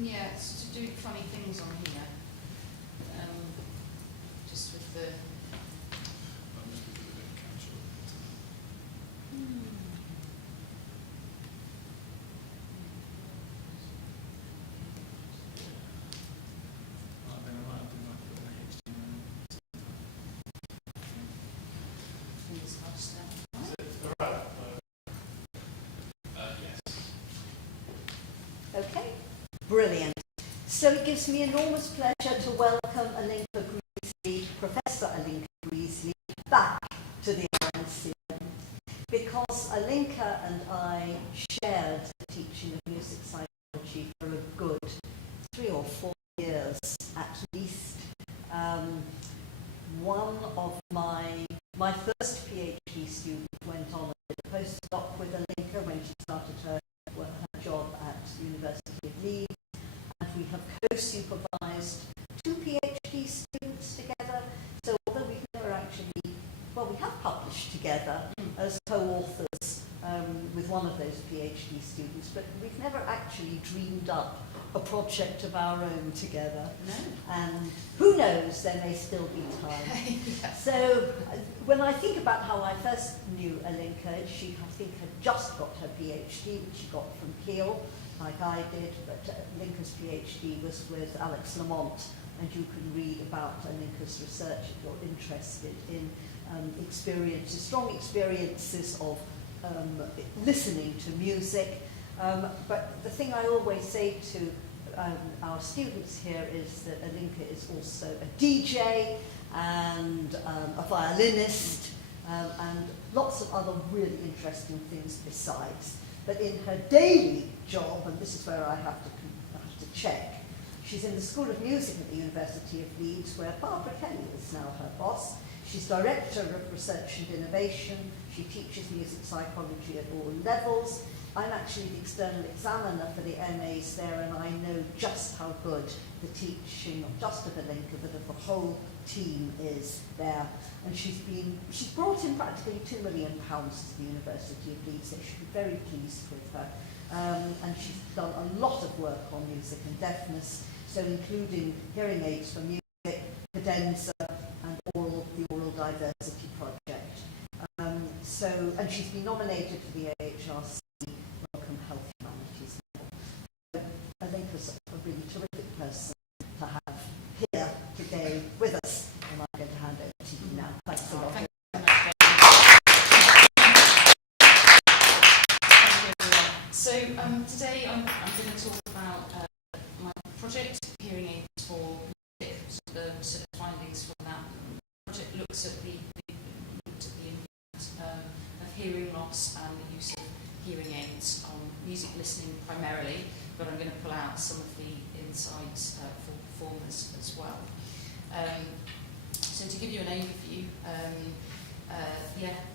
Yeah, it's to do funny things on here. Just with the... Okay, brilliant. So it gives me enormous pleasure to welcome Alinka Greasley, Professor Alinka Greasley, back to the RNC, because Alinka and I shared the teaching of music psychology for a good 3 or 4 years at least. One of my first PhD student went on and did a postdoc with Alinka when she started her job at the University of Leeds, and we have co-supervised 2 PhD students together. So although we've never actually, well, we have published together as co-authors with one of those PhD students, but we've never actually dreamed up a project of our own together. No. And who knows, there may still be time. Yeah. So when I think about how I first knew Alinka, she, I think, had just got her PhD, which she got from Kiel, like I did, but Alinka's PhD was with Alex Lamont, and you can read about Alinka's research if you're interested in experiences, strong experiences of listening to music. But the thing I always say to our students here is that Alinka is also a DJ and a violinist and lots of other really interesting things besides. But in her daily job, and this is where I have to check, she's in the School of Music at the University of Leeds, where Barbara Kelly is now her boss. She's Director of Research and Innovation. She teaches music psychology at all levels. I'm actually the external examiner for the MAs there, and I know just how good the teaching, not just of Alinka, but of the whole team is there. And she's brought in practically £2 million to the University of Leeds. They should be very pleased with her. And she's done a lot of work on music and deafness, so including hearing aids for music, cadenza, and the Oral Diversity Project. And she's been nominated for the AHRC Wellcome Health Humanities Medal. I think was a really terrific person to have here today with us, and I'm going to hand over to you now. Thanks a lot. Thank you very much. So today I'm going to talk about my project, Hearing Aids for Music. So the sort of findings from that project looks at the impact of hearing loss and the use of hearing aids on music listening primarily, but I'm going to pull out some of the insights for performers as well. So to give you an overview,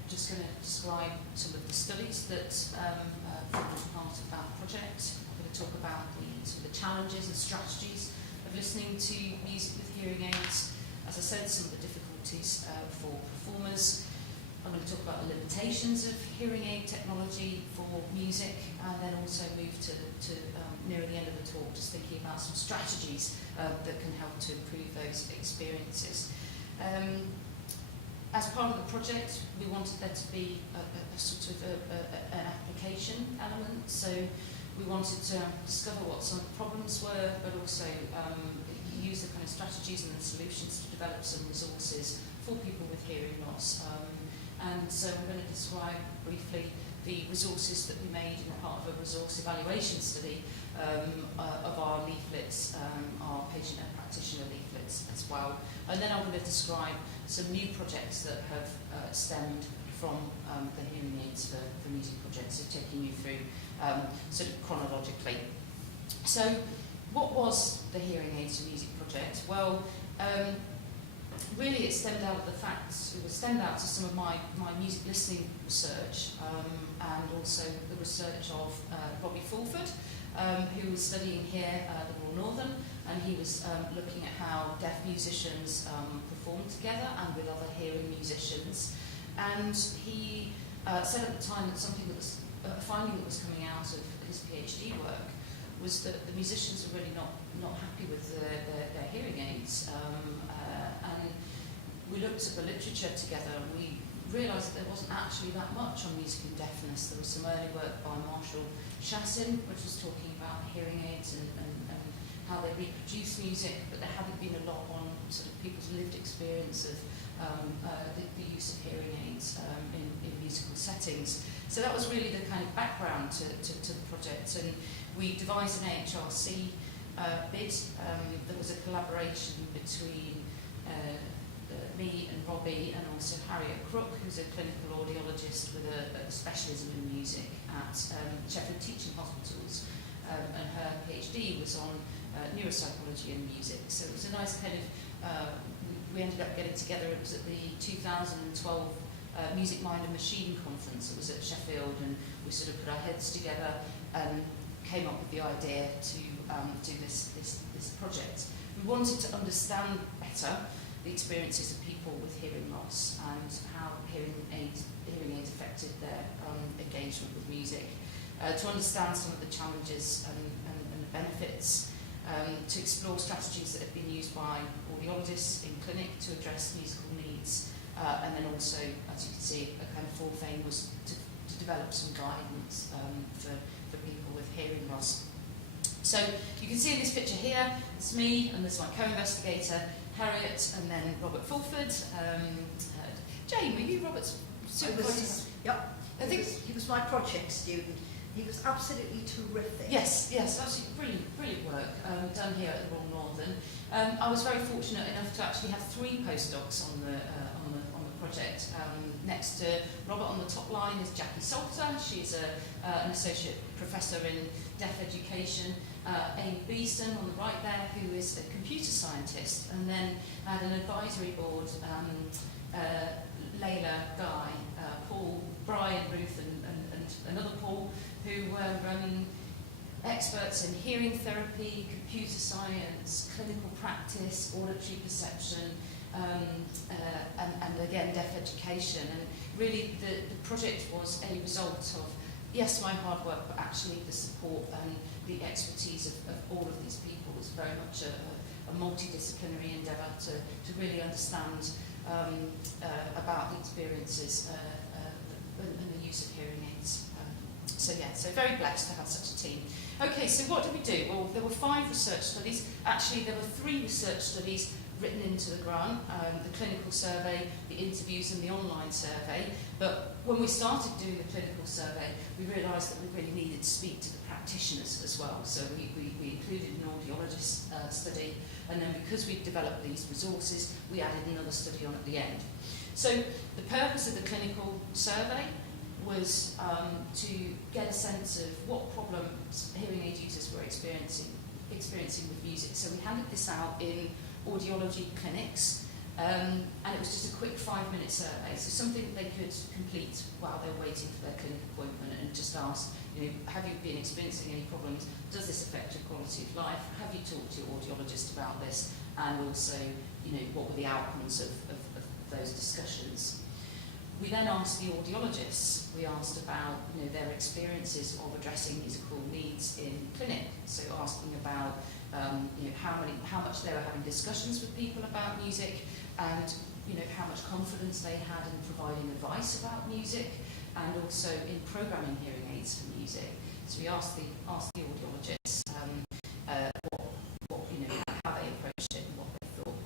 just going to describe some of the studies that formed part of that project. I'm going to talk about the challenges and strategies of listening to music with hearing aids. As I said, some of the difficulties for performers. I'm going to talk about the limitations of hearing aid technology for music, and then also move to near the end of the talk, just thinking about some strategies that can help to improve those experiences. As part of the project, we wanted there to be a sort of an application element, so we wanted to discover what some problems were, but also use the kind of strategies and the solutions to develop some resources for people with hearing loss. And so I'm going to describe briefly the resources that we made in part of a resource evaluation study of our leaflets, our patient and practitioner leaflets as well. And then I'm going to describe some new projects that have stemmed from the Hearing Aids for Music project, so taking you through sort of chronologically. So what was the Hearing Aids for Music project? Well, really it stemmed out of the facts, it was stemmed out to some of my music listening research and also the research of Robbie Fulford, who was studying here at the Royal Northern, and he was looking at how deaf musicians perform together and with other hearing musicians. And he said at the time that something that was, a finding that was coming out of his PhD work was that the musicians were really not happy with their hearing aids. And we looked at the literature together and we realised that there wasn't actually that much on music and deafness. There was some early work by Marshall Chassin, which was talking about hearing aids and how they reproduce music, but there hadn't been a lot on sort of people's lived experience of the use of hearing aids in musical settings. So that was really the kind of background to the project, and we devised an AHRC bid. There was a collaboration between me and Robbie and also Harriet Crook, who's a clinical audiologist with a specialism in music at Sheffield Teaching Hospitals, and her PhD was on neuropsychology and music. So it was a nice kind of, we ended up getting together. It was at the 2012 Music, Mind and Machine conference. It was at Sheffield, and we sort of put our heads together and came up with the idea to do this project. We wanted to understand better the experiences of people with hearing loss and how hearing aids affected their engagement with music, to understand some of the challenges and the benefits, to explore strategies that have been used by audiologists in clinic to address musical needs, and then also, as you can see, a kind of fourth aim was to develop some guidance for people with hearing loss. So you can see in this picture here, it's me and there's my co-investigator, Harriet, and then Robert Fulford. Jane, were you Robert's supervisor? Yep. I think he was my project student. He was absolutely terrific. Yes, absolutely brilliant work done here at the Royal Northern. I was very fortunate enough to actually have 3 postdocs on the project. Next to Robert on the top line is Jackie Salter. She's an associate professor in deaf education. Amy Beeston on the right there, who is a computer scientist, and then I had an advisory board, Layla, Guy, Paul, Brian, Ruth, and another Paul, who were experts in hearing therapy, computer science, clinical practice, auditory perception, and again, deaf education. And really the project was a result of, yes, my hard work, but actually the support and the expertise of all of these people. It was very much a multidisciplinary endeavour to really understand about the experiences and the use of hearing aids. So very blessed to have such a team. Okay, so what did we do? Well, there were 5 research studies. Actually, there were 3 research studies written into the grant, the clinical survey, the interviews and the online survey. But when we started doing the clinical survey, we realised that we really needed to speak to the practitioners as well. So we included an audiologist study, and then because we'd developed these resources, we added another study on at the end. So the purpose of the clinical survey was to get a sense of what problems hearing aid users were experiencing with music. So we handed this out in audiology clinics, and it was just a quick 5-minute survey, so something that they could complete while they were waiting for their clinic appointment, and just ask, have you been experiencing any problems? Does this affect your quality of life? Have you talked to your audiologist about this? And also, what were the outcomes of those discussions? We then asked the audiologists, we asked about their experiences of addressing musical needs in clinic, so asking about how much they were having discussions with people about music, and how much confidence they had in providing advice about music, and also in programming hearing aids for music. So we asked the audiologists how they approached it and what they thought.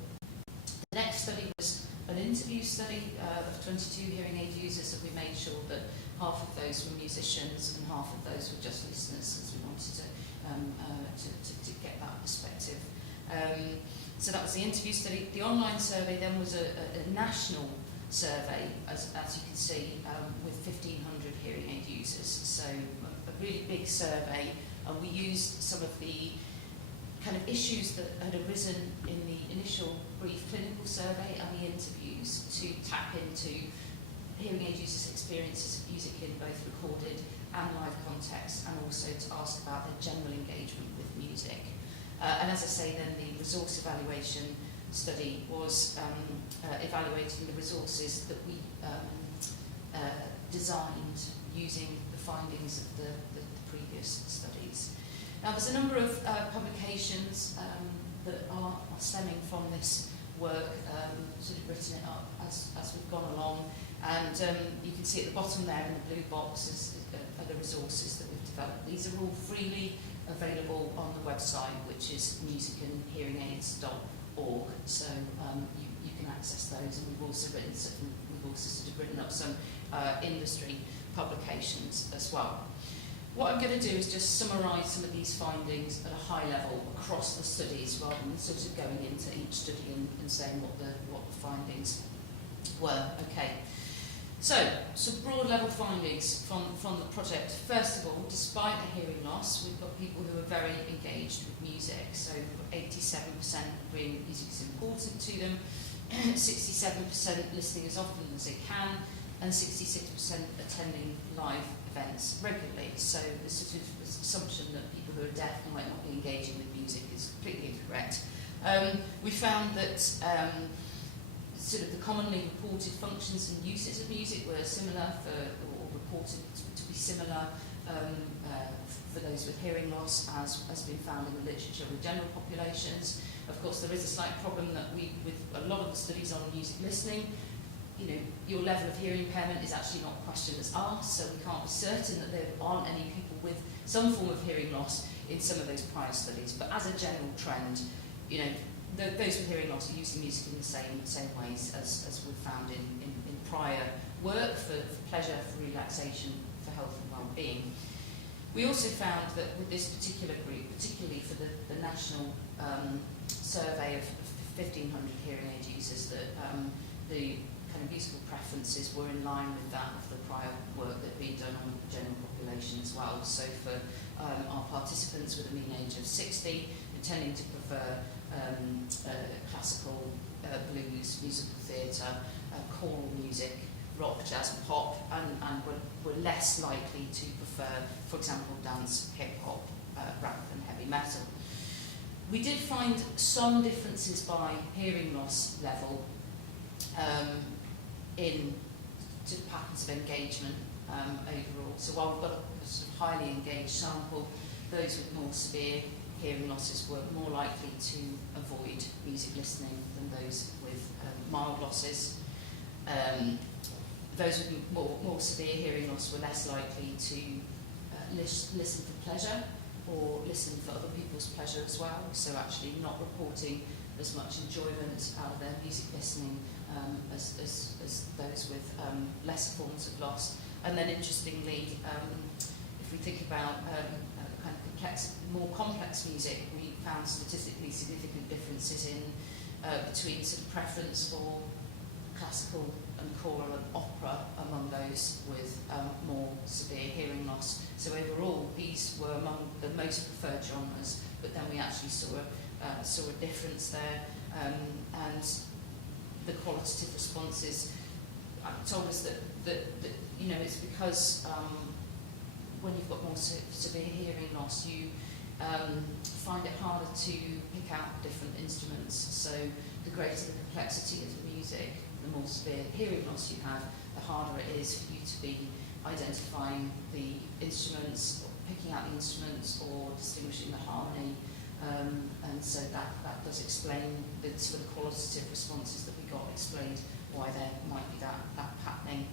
The next study was an interview study of 22 hearing aid users, and we made sure that half of those were musicians and half of those were just listeners, because we wanted to get that perspective. So that was the interview study. The online survey then was a national survey, as you can see, with 1,500 hearing aid users. So a really big survey, and we used some of the kind of issues that had arisen in the initial brief clinical survey and the interviews to tap into hearing aid users' experiences of music in both recorded and live context, and also to ask about their general engagement with music. And as I say, then the resource evaluation study was evaluating the resources that we designed using the findings of the previous studies. Now there's a number of publications that are stemming from this work, sort of written it up as we've gone along, and you can see at the bottom there in the blue box are the resources that we've developed. These are all freely available on the website, which is musicandhearingaids.org, so you can access those, and we've also sort of written up some industry publications as well. What I'm going to do is just summarise some of these findings at a high level across the studies, rather than sort of going into each study and saying what the findings were. Okay. So, some broad level findings from the project. First of all, despite a hearing loss, we've got people who are very engaged with music. So, 87% agreeing music is important to them, 67% listening as often as they can, and 66% attending live events regularly. So, the sort of assumption that people who are deaf might not be engaging with music is completely incorrect. We found that sort of the commonly reported functions and uses of music were similar or reported to be similar for those with hearing loss as has been found in the literature with general populations. Of course, there is a slight problem that with a lot of the studies on music listening, you know, your level of hearing impairment is actually not a question that's asked, so we can't be certain that there aren't any people with some form of hearing loss in some of those prior studies. But as a general trend, you know, those with hearing loss are using music in the same ways as we've found in prior work for pleasure, for relaxation, for health and well-being. We also found that with this particular group, particularly for the national survey of 1,500 hearing aid users, that the kind of musical preferences were in line with that of the prior work that had been done on the general population as well. So for our participants with a mean age of 60, tending to prefer classical, blues, musical theatre, choral music, rock, jazz and pop, and were less likely to prefer, for example, dance, hip-hop, rather than heavy metal. We did find some differences by hearing loss level in sort of patterns of engagement overall. So while we've got a sort of highly engaged sample, those with more severe hearing losses were more likely to avoid music listening than those with mild losses. Those with more severe hearing loss were less likely to listen for pleasure or listen for other people's pleasure as well, so actually not reporting as much enjoyment out of their music listening as those with lesser forms of loss. And then interestingly, if we think about kind of more complex music, we found statistically significant differences in between sort of preference for classical and choral and opera among those with more severe hearing loss. So overall, these were among the most preferred genres, but then we actually saw a difference there, and the qualitative responses told us that you know, it's because when you've got more severe hearing loss, you find it harder to pick out different instruments. So the greater the complexity of the music, the more severe hearing loss you have, the harder it is for you to be identifying the instruments, or picking out the instruments, or distinguishing the harmony. And so that does explain the sort of qualitative responses that we got, explained why there might be that happening.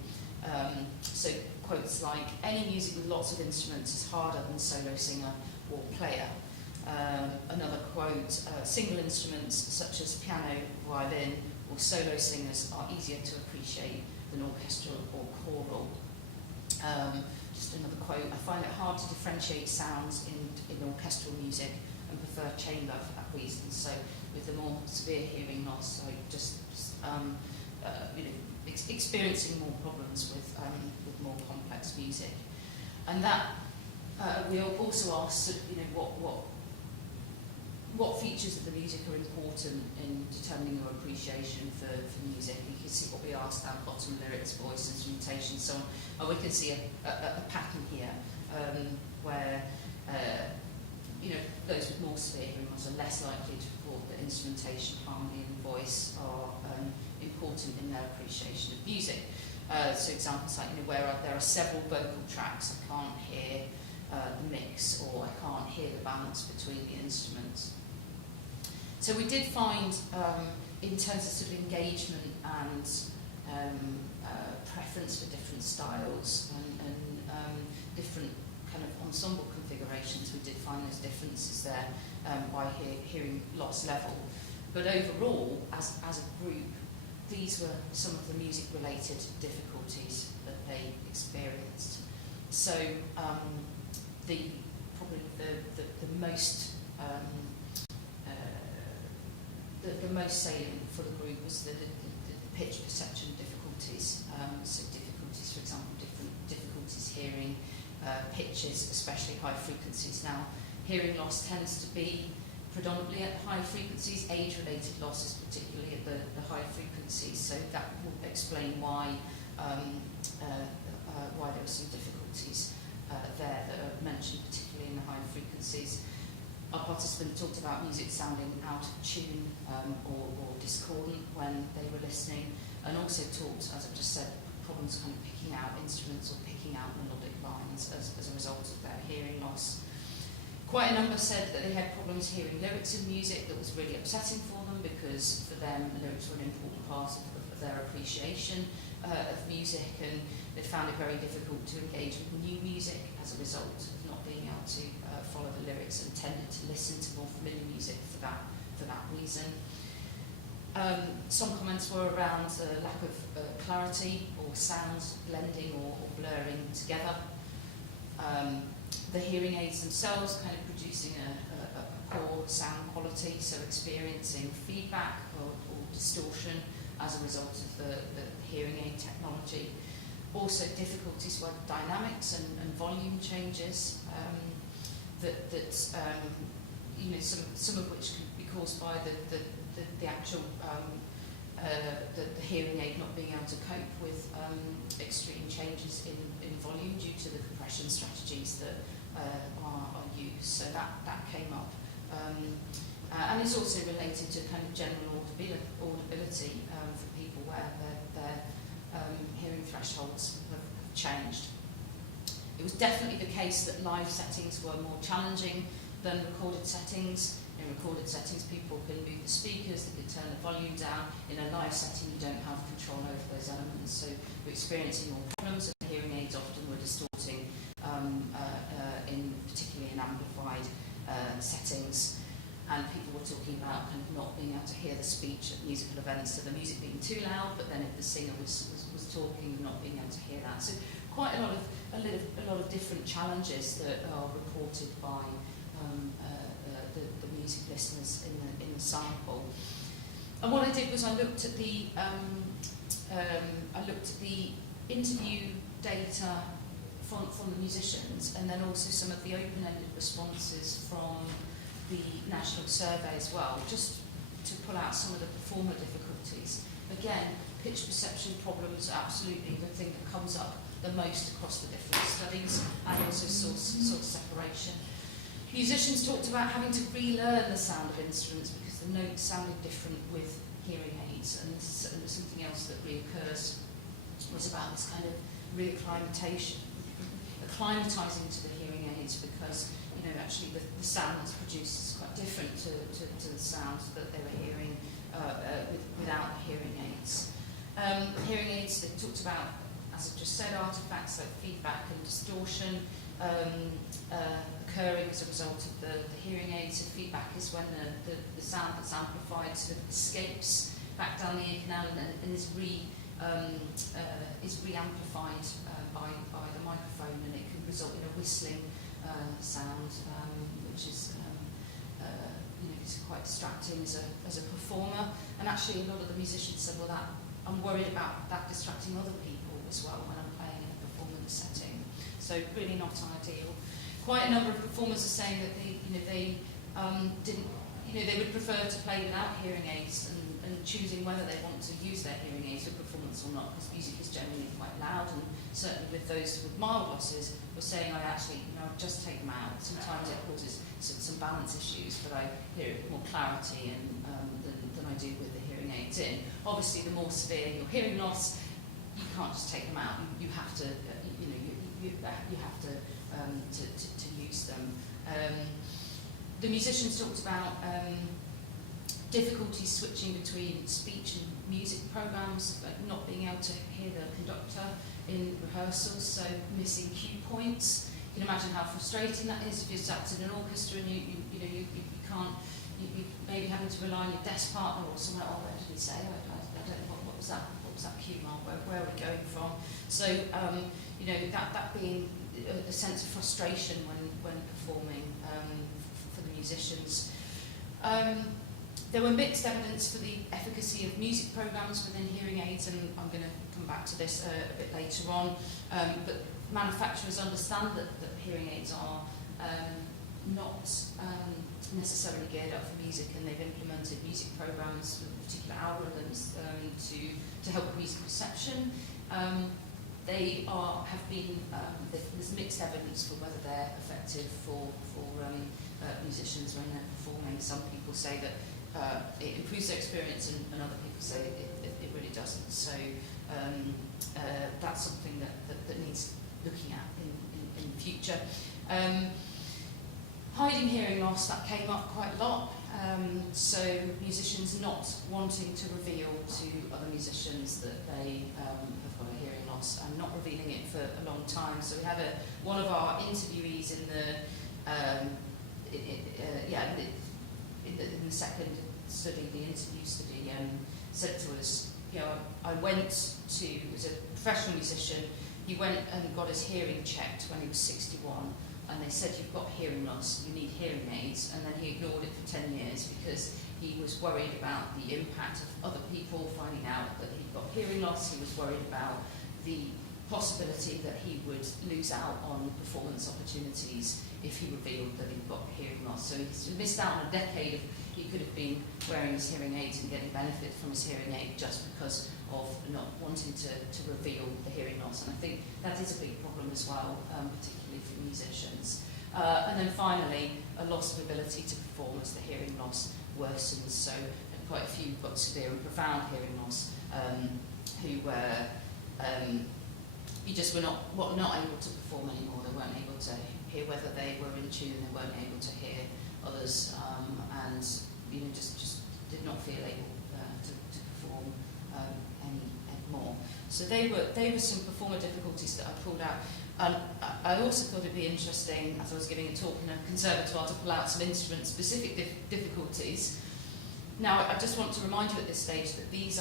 So quotes like, any music with lots of instruments is harder than solo singer or player. Another quote, single instruments such as piano, violin or solo singers are easier to appreciate than orchestral or choral. Just another quote, I find it hard to differentiate sounds in orchestral music and prefer chamber for that reason. So with the more severe hearing loss, so just you know, experiencing more problems with more complex music. And that we also asked, you know, what features of the music are important in determining your appreciation for music. You can see what we asked down the bottom: lyrics, voice, instrumentation, so on. And we can see a pattern here where you know, those with more severe hearing loss are less likely to report that instrumentation, harmony and voice are important in their appreciation of music. So examples like, you know, where there are several vocal tracks, I can't hear the mix, or I can't hear the balance between the instruments. So we did find, in terms of sort of engagement and preference for different styles and different kind of ensemble configurations, we did find those differences there by hearing loss level. But overall, as a group, these were some of the music-related difficulties that they experienced. So probably the most the most salient for the group was the pitch perception difficulties. So difficulties, for example, difficulties hearing pitches, especially high frequencies. Now, hearing loss tends to be predominantly at high frequencies. Age-related loss is particularly at the high frequencies. So that will explain why there were some difficulties there that are mentioned, particularly in the high frequencies. Our participant talked about music sounding out of tune or discordant when they were listening, and also talked, as I've just said, problems kind of picking out instruments or picking out melodic lines as a result of their hearing loss. Quite a number said that they had problems hearing lyrics in music that was really upsetting for them, because for them the lyrics were an important part of their appreciation of music, and they found it very difficult to engage with new music as a result of not being able to follow the lyrics, and tended to listen to more familiar music for that reason. Some comments were around lack of clarity or sounds blending or blurring together. The hearing aids themselves kind of producing a poor sound quality, so experiencing feedback or distortion as a result of the hearing aid technology. Also difficulties with dynamics and volume changes, some of which can be caused by the actual the hearing aid not being able to cope with extreme changes in volume due to the compression strategies that are used. So that came up. And it's also related to kind of general audibility for people where their hearing thresholds have changed. It was definitely the case that live settings were more challenging than recorded settings. In recorded settings, people can move the speakers, they can turn the volume down. In a live setting, you don't have control over those elements, so we're experiencing more problems, and the hearing aids often were distorting, particularly in amplified settings. And people were talking about kind of not being able to hear the speech at musical events, so the music being too loud, but then if the singer was talking, not being able to hear that. So quite a lot of different challenges that are reported by the music listeners in the sample. And what I did was I looked at the interview data from the musicians, and then also some of the open-ended responses from the national survey as well, just to pull out some of the performer difficulties. Again, pitch perception problems are absolutely the thing that comes up the most across the different studies, and also source separation. Musicians talked about having to relearn the sound of instruments because the notes sounded different with hearing aids, and something else that reoccurs was about this kind of reacclimatising to the hearing aids, because actually the sound that's produced is quite different to the sounds that they were hearing without the hearing aids. Hearing aids, they talked about, as I've just said, artefacts like feedback and distortion occurring as a result of the hearing aids. So feedback is when the sound that's amplified sort of escapes back down the ear canal and is re-amplified by the microphone, and it can result in a whistling sound, which is is quite distracting as a performer. And actually, a lot of the musicians said, "Well, I'm worried about that distracting other people as well when I'm playing in a performance setting." So really not ideal. Quite a number of performers are saying that they would prefer to play without hearing aids, and choosing whether they want to use their hearing aids for performance or not, because music is generally quite loud, and certainly with those with mild losses were saying, I just take them out. Sometimes it causes some balance issues, but I hear it with more clarity than I do with the hearing aids in. Obviously, the more severe your hearing loss, you can't just take them out. You have to, you have to to use them. The musicians talked about difficulties switching between speech and music programs, like not being able to hear the conductor in rehearsals, so missing cue points. You can imagine how frustrating that is if you're sat in an orchestra and you can't, you maybe having to rely on your desk partner or someone. Oh, what did he say? I don't know, what was that? What was that cue mark? Where are we going from? So that being a sense of frustration when performing for the musicians. There were mixed evidence for the efficacy of music programs within hearing aids, and I'm going to come back to this a bit later on. But manufacturers understand that hearing aids are not necessarily geared up for music, and they've implemented music programs with particular algorithms to help music perception. There's mixed evidence for whether they're effective for musicians when they're performing. Some people say that it improves their experience, and other people say it really doesn't. So that's something that needs looking at in the future. Hiding hearing loss, that came up quite a lot. So musicians not wanting to reveal to other musicians that they have got a hearing loss and not revealing it for a long time. So we had one of our interviewees in the second study, the interview study, said to us, I went to, as a professional musician, he went and got his hearing checked when he was 61, and they said, you've got hearing loss, you need hearing aids, and then he ignored it for 10 years because he was worried about the impact of other people finding out that he'd got hearing loss. He was worried about the possibility that he would lose out on performance opportunities if he revealed that he'd got hearing loss. So he missed out on a decade of, he could have been wearing his hearing aids and getting benefit from his hearing aid just because of not wanting to reveal the hearing loss. And I think that is a big problem as well, particularly for musicians. And then finally, a loss of ability to perform as the hearing loss worsens. So quite a few got severe and profound hearing loss who you just were not able to perform anymore. They weren't able to hear whether they were in tune. They weren't able to hear others, and just did not feel able to perform anymore. So they were some performer difficulties that I pulled out. I also thought it'd be interesting, as I was giving a talk in a conservatoire, to pull out some instrument-specific difficulties. Now, I just want to remind you at this stage that these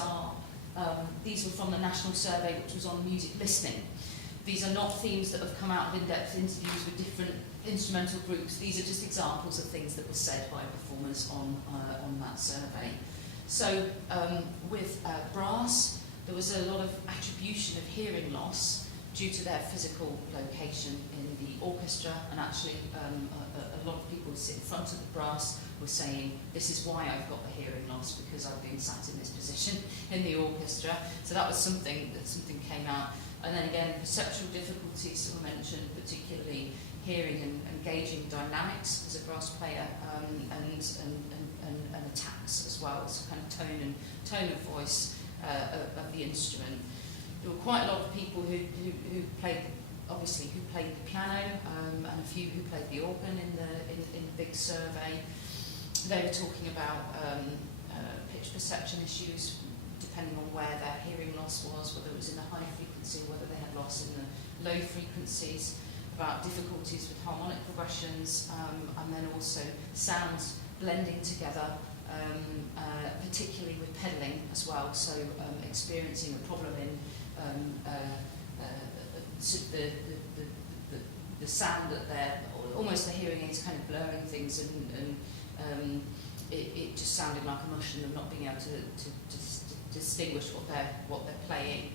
were from the national survey, which was on music listening. These are not themes that have come out of in-depth interviews with different instrumental groups. These are just examples of things that were said by performers on that survey. So with brass, there was a lot of attribution of hearing loss due to their physical location in the orchestra, and actually a lot of people who sit in front of the brass were saying, this is why I've got the hearing loss, because I've been sat in this position in the orchestra. So that was something came out. And then again, perceptual difficulties that were mentioned, particularly hearing and gauging dynamics as a brass player, and attacks as well, so kind of tone of voice of the instrument. There were quite a lot of people who played the piano, and a few who played the organ in the big survey. They were talking about pitch perception issues, depending on where their hearing loss was, whether it was in the high frequency, whether they had loss in the low frequencies, about difficulties with harmonic progressions, and then also sounds blending together, particularly with pedalling as well, so experiencing a problem in the sound that they're, almost the hearing aids kind of blurring things, and it just sounded like a mush, and them not being able to distinguish what they're playing.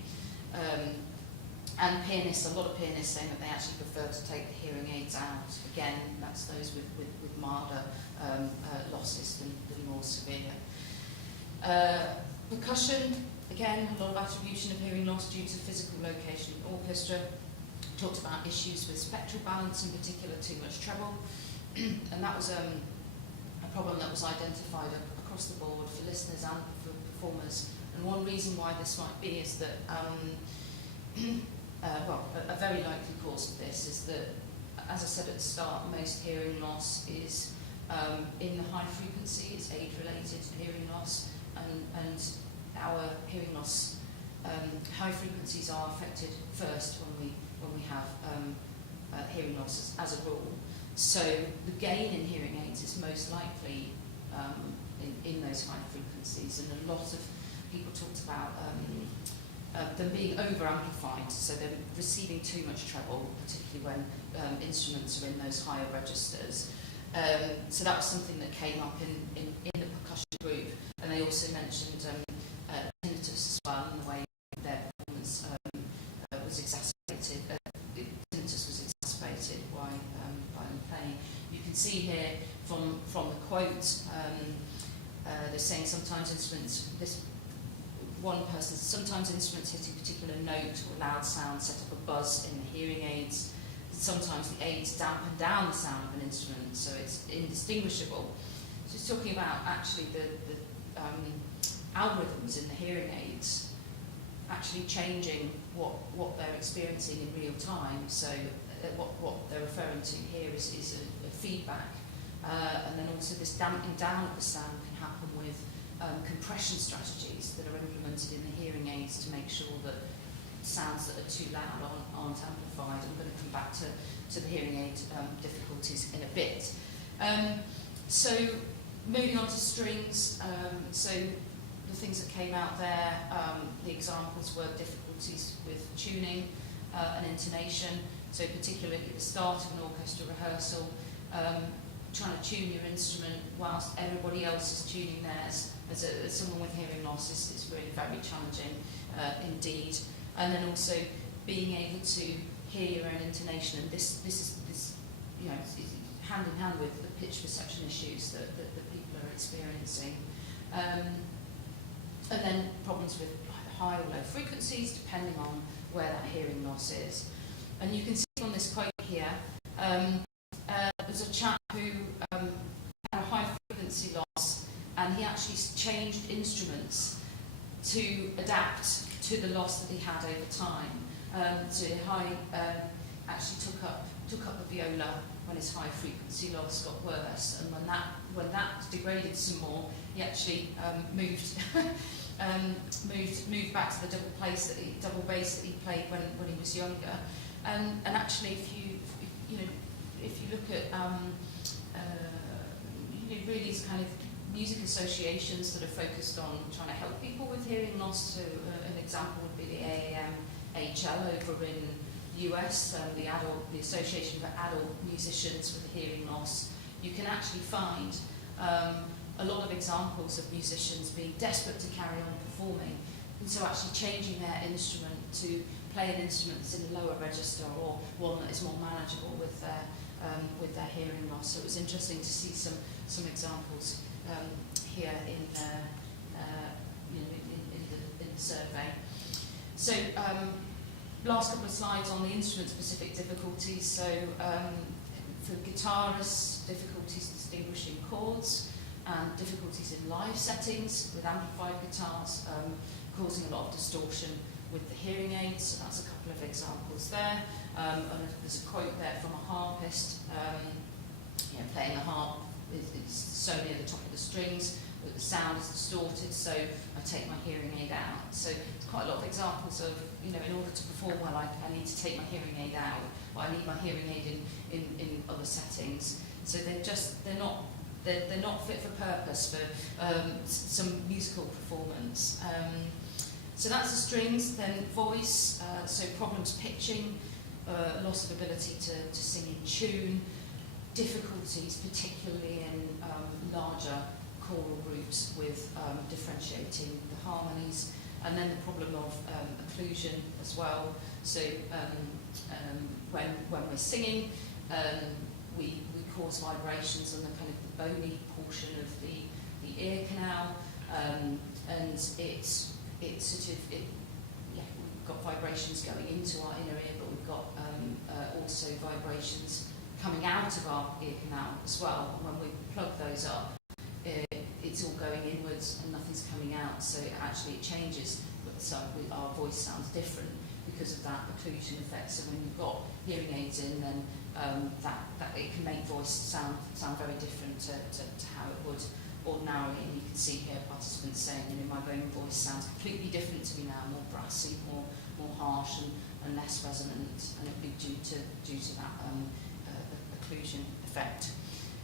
And pianists, a lot of pianists saying that they actually prefer to take the hearing aids out. Again, that's those with milder losses than more severe. Percussion, again, a lot of attribution of hearing loss due to physical location in orchestra. Talked about issues with spectral balance, in particular too much treble, and that was a problem that was identified across the board for listeners and for performers. And one reason why this might be is that, a very likely cause of this is that as I said at the start, most hearing loss is in the high frequency. It's age-related hearing loss, and our hearing loss high frequencies are affected first when we have hearing loss as a rule. So the gain in hearing aids is most likely in those high frequencies, and a lot of people talked about them being over-amplified, so they're receiving too much treble, particularly when instruments are in those higher registers. So that was something that came up in the percussion group, and they also mentioned tinnitus as well, and the way their performance was exacerbated. Tinnitus was exacerbated by them playing. You can see here from the quote, they're saying sometimes instruments, sometimes instruments hitting a particular note or loud sound set up a buzz in the hearing aids. Sometimes the aids dampen down the sound of an instrument, so it's indistinguishable. So it's talking about actually the algorithms in the hearing aids actually changing what they're experiencing in real time. So what they're referring to here is a feedback. And then also this damping down of the sound can happen with compression strategies that are implemented in the hearing aids to make sure that sounds that are too loud aren't amplified. I'm going to come back to the hearing aid difficulties in a bit. So moving on to strings, so the things that came out there, the examples were difficulties with tuning and intonation, so particularly at the start of an orchestra rehearsal, trying to tune your instrument whilst everybody else is tuning theirs. As someone with hearing loss, is really very challenging indeed. And then also being able to hear your own intonation, and this is you know, it's hand in hand with the pitch perception issues that people are experiencing. And then problems with high or low frequencies, depending on where that hearing loss is. And you can see from this quote here, there's a chap who had a high frequency loss, and he actually changed instruments to adapt to the loss that he had over time. So high actually took up the viola when his high frequency loss got worse, and when that degraded some more, he actually moved back to the double bass that he played when he was younger. And actually, if you look at really these kind of music associations that are focused on trying to help people with hearing loss, so an example would be the AAMHL over in the US, the Association for Adult Musicians with Hearing Loss. You can actually find a lot of examples of musicians being desperate to carry on performing, and so actually changing their instrument to play an instrument that's in a lower register or one that is more manageable with their hearing loss. So it was interesting to see some examples here in the survey. So last couple of slides on the instrument-specific difficulties. So for guitarists, difficulties distinguishing chords, and difficulties in live settings with amplified guitars, causing a lot of distortion with the hearing aids. So that's a couple of examples there. And there's a quote there from a harpist, playing the harp is so near the top of the strings that the sound is distorted, so I take my hearing aid out. So there's quite a lot of examples of, in order to perform well, I need to take my hearing aid out, or I need my hearing aid in other settings. So they're not fit for purpose for some musical performance. So that's the strings. Then voice, so problems pitching, loss of ability to sing in tune, difficulties particularly in larger choral groups with differentiating the harmonies, and then the problem of occlusion as well. So when we're singing, we cause vibrations on the kind of the bony portion of the ear canal, and we've got vibrations going into our inner ear, but we've got also vibrations coming out of our ear canal as well. And when we plug those up, it's all going inwards and nothing's coming out, so it changes, but our voice sounds different. because of that occlusion effect. So when you've got hearing aids in, then that it can make voice sound very different to how it would ordinarily. And you can see here participants saying, my own voice sounds completely different to me now, more brassy, more harsh and less resonant, and it would be due to that occlusion effect.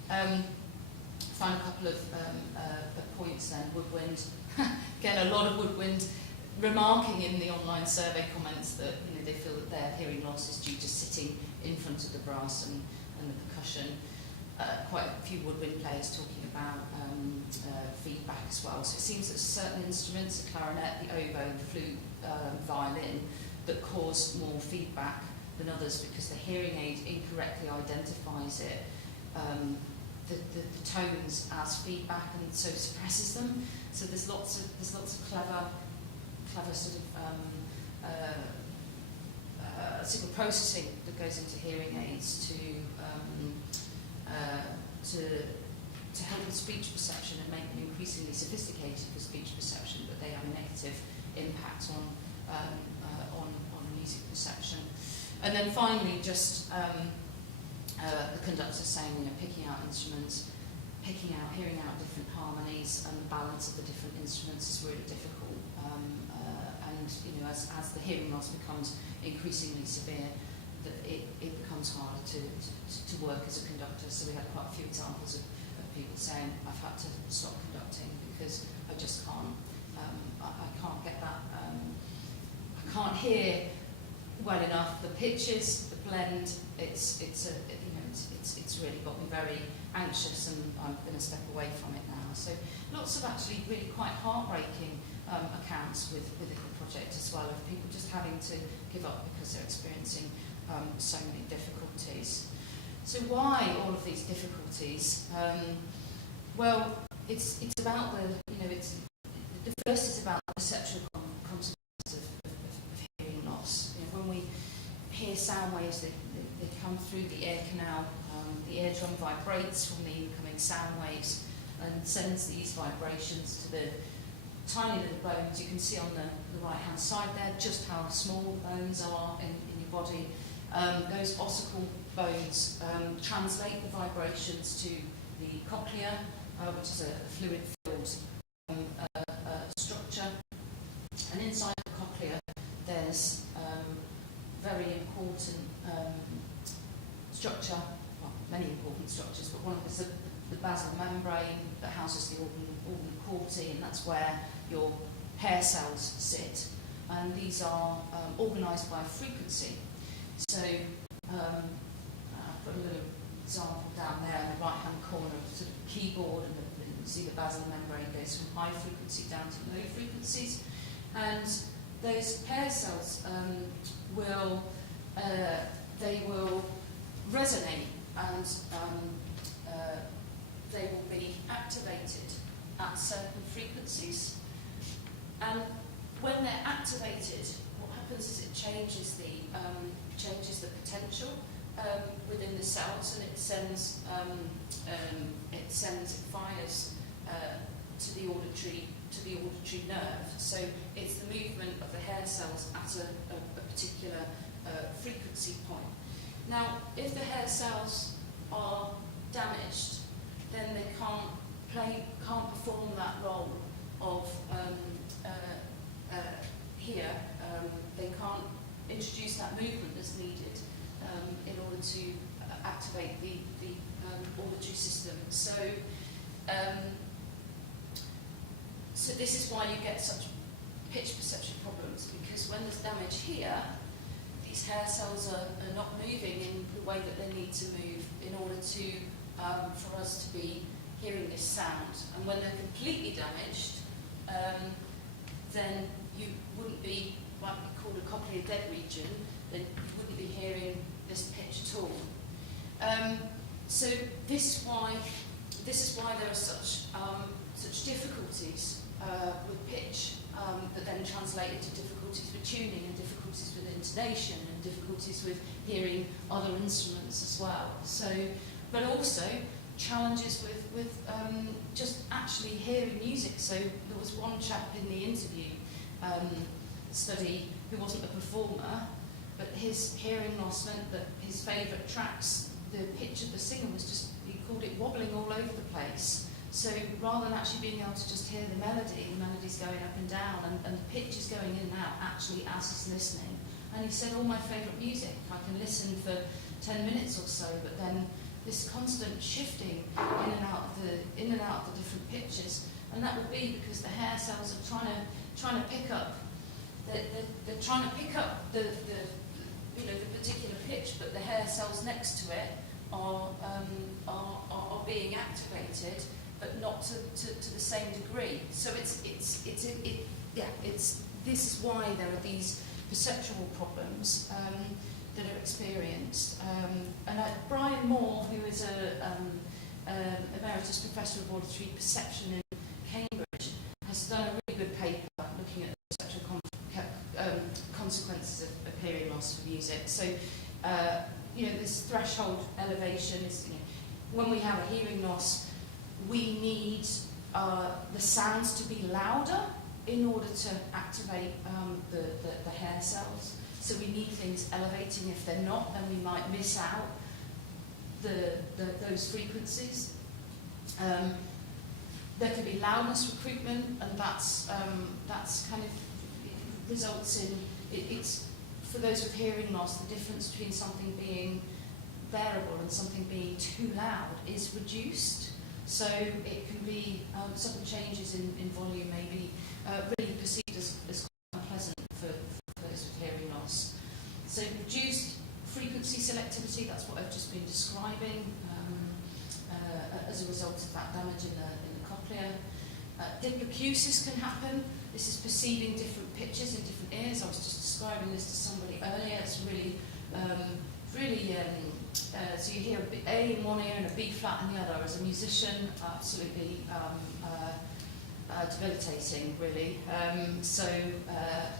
Find a couple of points then. Woodwind, again a lot of woodwind, remarking in the online survey comments that they feel that their hearing loss is due to sitting in front of the brass and the percussion. Quite a few woodwind players talking about feedback as well. So it seems that certain instruments, the clarinet, the oboe, the flute, violin, that cause more feedback than others because the hearing aid incorrectly identifies it, the tones as feedback, and so suppresses them. So there's lots of clever sort of signal processing that goes into hearing aids to help with speech perception and make them increasingly sophisticated for speech perception, but they have a negative impact on music perception. And then finally, just the conductor saying, picking out instruments, hearing out different harmonies, and the balance of the different instruments is really difficult. And as the hearing loss becomes increasingly severe, it becomes harder to work as a conductor. So we had quite a few examples of people saying, I've had to stop conducting because I just can't. I can't get that. I can't hear well enough. The pitches, the blend. It's really got me very anxious, and I'm going to step away from it now. So lots of actually really quite heartbreaking accounts with the project as well, of people just having to give up because they're experiencing so many difficulties. So why all of these difficulties? Well, it's about the first is about the perceptual consequences of hearing loss. When we hear sound waves, they come through the ear canal. The eardrum vibrates from the incoming sound waves and sends these vibrations to the tiny little bones. You can see on the right-hand side there just how small the bones are in your body. Those ossicle bones translate the vibrations to the cochlea, which is a fluid-filled structure. And inside the cochlea, there's very important structure, well, many important structures, but one of them is the basal membrane that houses the organ corti, and that's where your hair cells sit. And these are organised by frequency. So I've got a little example down there in the right-hand corner of sort of keyboard, and you see the basal membrane goes from high frequency down to low frequencies. And those hair cells will resonate, and they will be activated at certain frequencies. And when they're activated, what happens is it changes the potential within the cells, and it fires to the auditory nerve. So it's the movement of the hair cells at a particular frequency point. Now, if the hair cells are damaged, then they can't perform that role of here. They can't introduce that movement that's needed in order to activate the auditory system. So this is why you get such pitch perception problems, because when there's damage here, these hair cells are not moving in the way that they need to move in order to for us to be hearing this sound. And when they're completely damaged, then you wouldn't be what we call a cochlear dead region, then you wouldn't be hearing this pitch at all. So this is why there are such difficulties with pitch that then translate into difficulties with tuning, and difficulties with intonation, and difficulties with hearing other instruments as well. So, but also challenges with just actually hearing music. So there was one chap in the interview study who wasn't a performer, but his hearing loss meant that his favourite tracks, the pitch of the singer was just, he called it wobbling all over the place. So rather than actually being able to just hear the melody's going up and down, and the pitch is going in and out actually as he's listening. And he said, all my favourite music, I can listen for 10 minutes or so, but then this constant shifting in and out of the different pitches, and that would be because the hair cells are trying to pick up. They're trying to pick up the particular pitch, but the hair cells next to it are being activated, but not to the same degree. So this is why there are these perceptual problems that are experienced. And Brian Moore, who is a emeritus professor of auditory perception in Cambridge, has done a really good paper looking at the perceptual consequences of hearing loss for music. So, this threshold elevation is, when we have a hearing loss, we need the sounds to be louder in order to activate the hair cells. So we need things elevating. If they're not, then we might miss out those frequencies. There can be loudness recruitment, and that's kind of results in it's for those with hearing loss, the difference between something being bearable and something being too loud is reduced. So it can be sudden changes in volume may be really perceived as quite unpleasant for those with hearing loss. So reduced frequency selectivity, that's what I've just been describing as a result of that damage in the cochlea. Diplocusis can happen. This is perceiving different pitches in different ears. I was just describing this to somebody earlier. It's really, so you hear A in one ear and a B flat in the other. As a musician, absolutely debilitating, really.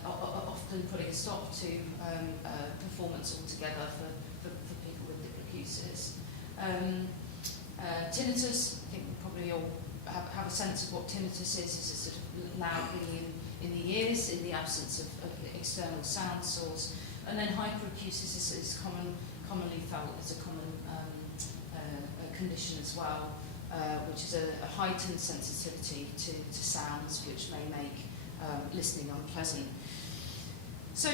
Often putting a stop to performance altogether for people with diplocusis. Tinnitus, I think we probably all have a sense of what tinnitus is. It's a sort of loud ringing in the ears in the absence of external sound source. And then hyperacusis is commonly felt as a common condition as well, which is a heightened sensitivity to sounds which may make listening unpleasant. So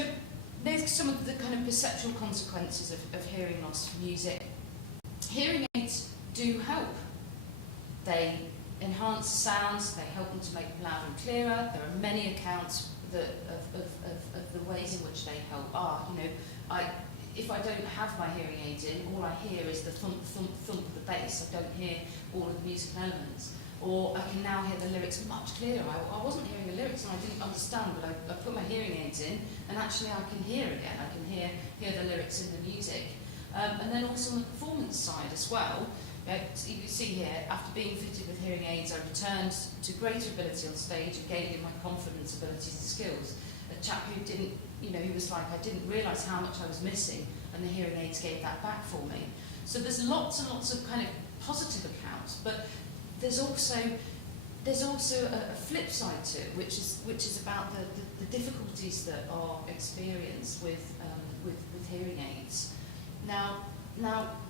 there's some of the kind of perceptual consequences of hearing loss for music. Hearing aids do help. They enhance sounds, they help them to make them louder and clearer. There are many accounts of the ways in which they help are. If I don't have my hearing aids in, all I hear is the thump, thump, thump of the bass. I don't hear all of the musical elements. Or I can now hear the lyrics much clearer. I wasn't hearing the lyrics and I didn't understand, but I put my hearing aids in and actually I can hear again. I can hear the lyrics in the music. And then also on the performance side as well, so you can see here, after being fitted with hearing aids, I returned to greater ability on stage and gained in my confidence, abilities and skills. A chap who didn't, he was like, I didn't realise how much I was missing, and the hearing aids gave that back for me. So there's lots and lots of kind of positive accounts, but there's also a flip side to it, which is about the difficulties that are experienced with hearing aids. Now,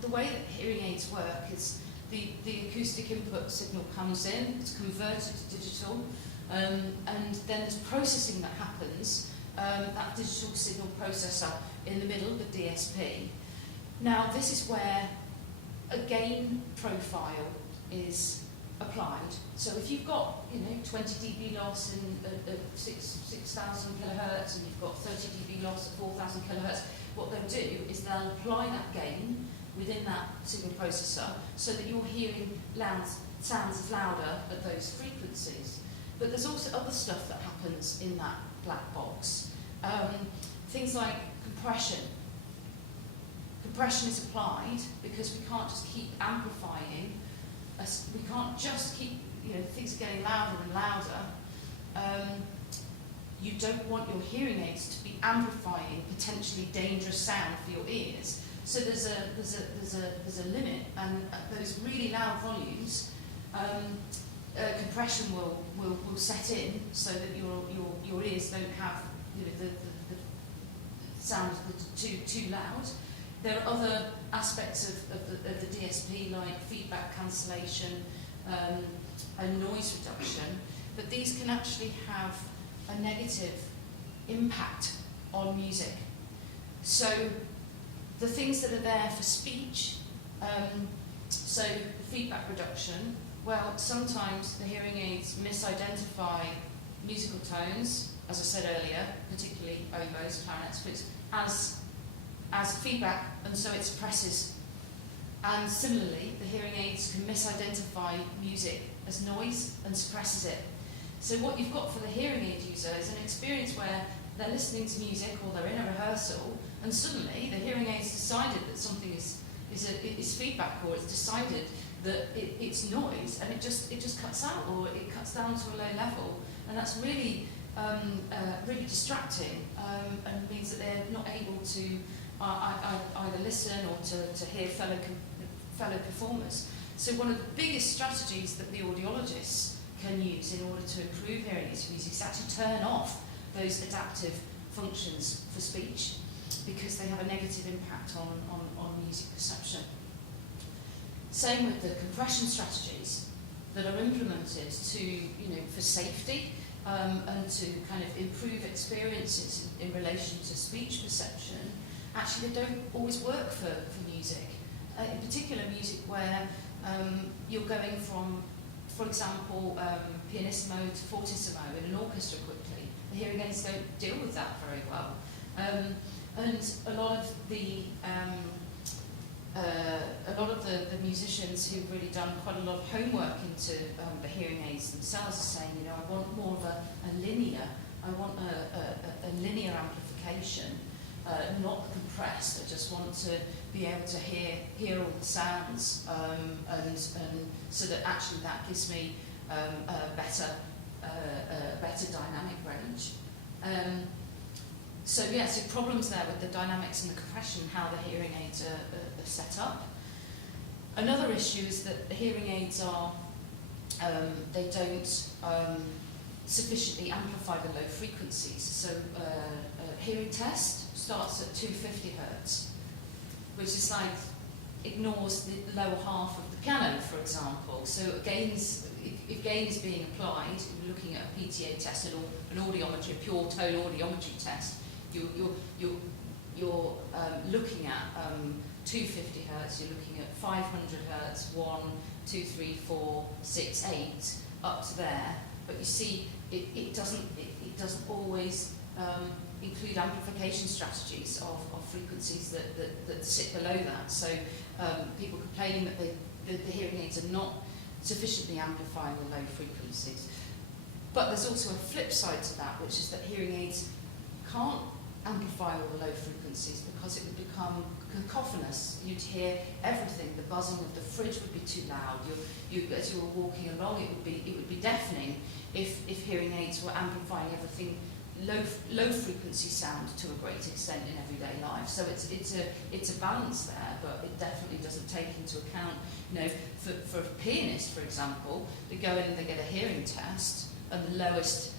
the way that hearing aids work is the acoustic input signal comes in, it's converted to digital, and then there's processing that happens, that digital signal processor in the middle, the DSP. Now, this is where a gain profile is applied. So if you've got 20 dB loss in 6,000 kilohertz and you've got 30 dB loss at 4,000 kilohertz, what they'll do is they'll apply that gain within that signal processor so that you're hearing sounds louder at those frequencies. But there's also other stuff that happens in that black box. Things like compression. Compression is applied because we can't just keep amplifying. We can't just keep, things are getting louder and louder. You don't want your hearing aids to be amplifying potentially dangerous sound for your ears. So there's a limit, and at those really loud volumes, compression will set in so that your ears don't have the sound too loud. There are other aspects of the DSP like feedback cancellation and noise reduction, but these can actually have a negative impact on music. So the things that are there for speech, so feedback reduction, well, sometimes the hearing aids misidentify musical tones, as I said earlier, particularly oboes, clarinets, flutes, as feedback, and so it suppresses. And similarly, the hearing aids can misidentify music as noise and suppresses it. So what you've got for the hearing aid user is an experience where they're listening to music or they're in a rehearsal, and suddenly the hearing aid's decided that something is feedback, or it's decided that it's noise, and it just cuts out, or it cuts down to a low level, and that's really really distracting, and means that they're not able to either listen or to hear fellow performers. So one of the biggest strategies that the audiologists can use in order to improve hearing aids music is actually turn off those adaptive functions for speech, because they have a negative impact on music perception. Same with the compression strategies that are implemented to, for safety and to kind of improve experiences in relation to speech perception. Actually, they don't always work for music. In particular, music where you're going from, for example, pianissimo to fortissimo in an orchestra quickly. The hearing aids don't deal with that very well. And a lot of the musicians who've really done quite a lot of homework into the hearing aids themselves are saying, I want more of a linear, I want a linear amplification, not compressed. I just want to be able to hear all the sounds, and so that actually that gives me a better dynamic range. So problems there with the dynamics and the compression, how the hearing aids are set up. Another issue is that the hearing aids they don't sufficiently amplify the low frequencies. So a hearing test starts at 250 Hertz, which is like ignores the lower half of the piano, for example. So if gain is being applied, we're looking at a PTA test, an audiometry, a pure tone audiometry test. You're looking at 250 Hertz, you're looking at 500 Hertz, 1, 2, 3, 4, 6, 8, up to there. But you see, it doesn't always include amplification strategies of frequencies that sit below that. So people complaining that the hearing aids are not sufficiently amplifying the low frequencies. But there's also a flip side to that, which is that hearing aids can't amplify all the low frequencies because it would become cacophonous. You'd hear everything. The buzzing of the fridge would be too loud. As you were walking along, it would be deafening if hearing aids were amplifying everything, low frequency sound to a great extent in everyday life. So it's a balance there, but it definitely doesn't take into account, for a pianist, for example, they go in and they get a hearing test, and the lowest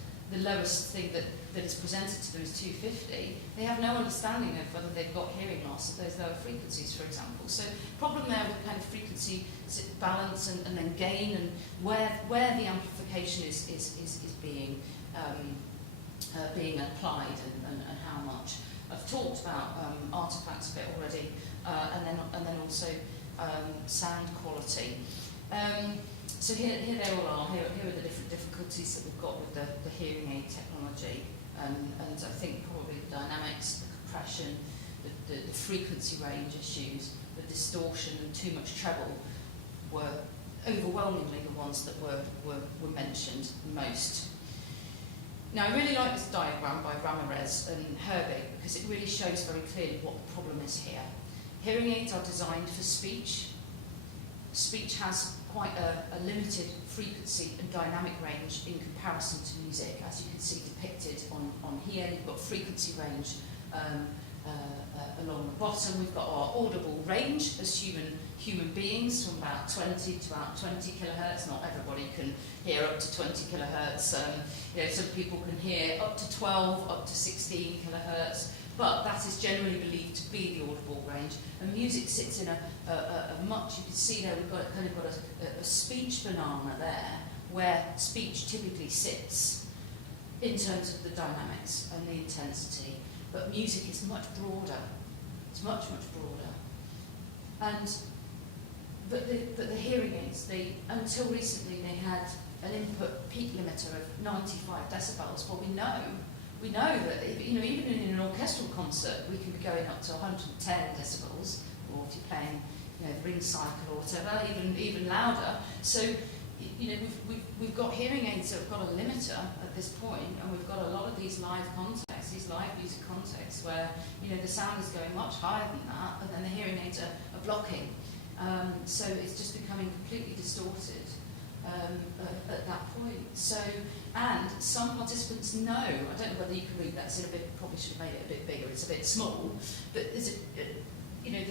thing that is presented to them is 250, they have no understanding of whether they've got hearing loss at those lower frequencies, for example. So problem there with kind of frequency balance and then gain, and where the amplification is being applied and how much. I've talked about artifacts a bit already, and then also sound quality. So here they all are. Here are the different difficulties that we've got with the hearing aid technology, and I think probably the dynamics, the compression, the frequency range issues, the distortion and too much treble were overwhelmingly the ones that were mentioned most. Now I really like this diagram by Ramirez and Herbig because it really shows very clearly what the problem is here. Hearing aids are designed for speech. Speech has quite a limited frequency and dynamic range in comparison to music, as you can see depicted on here. You've got frequency range along the bottom, we've got our audible range as human beings, from about 20 to about 20 kilohertz. Not everybody can hear up to 20 kilohertz. Some people can hear up to 12, up to 16 kilohertz, but that is generally believed to be the audible range. And music sits in a much, you can see there, we've got a speech banana there, where speech typically sits in terms of the dynamics and the intensity. But music is much broader. It's much, much broader. But the hearing aids, until recently they had an input peak limiter of 95 decibels. Well, we know that even in an orchestral concert, we can be going up to 110 decibels, or if you're playing ring cycle or whatever, even louder. So we've got hearing aids that have got a limiter at this point, and we've got a lot of these live contexts, these live music contexts, where the sound is going much higher than that, and then the hearing aids are blocking. So it's just becoming completely distorted at that point. So, and some participants know, I don't know whether you can read that, it's in a bit, probably should have made it a bit bigger, it's a bit small, but there's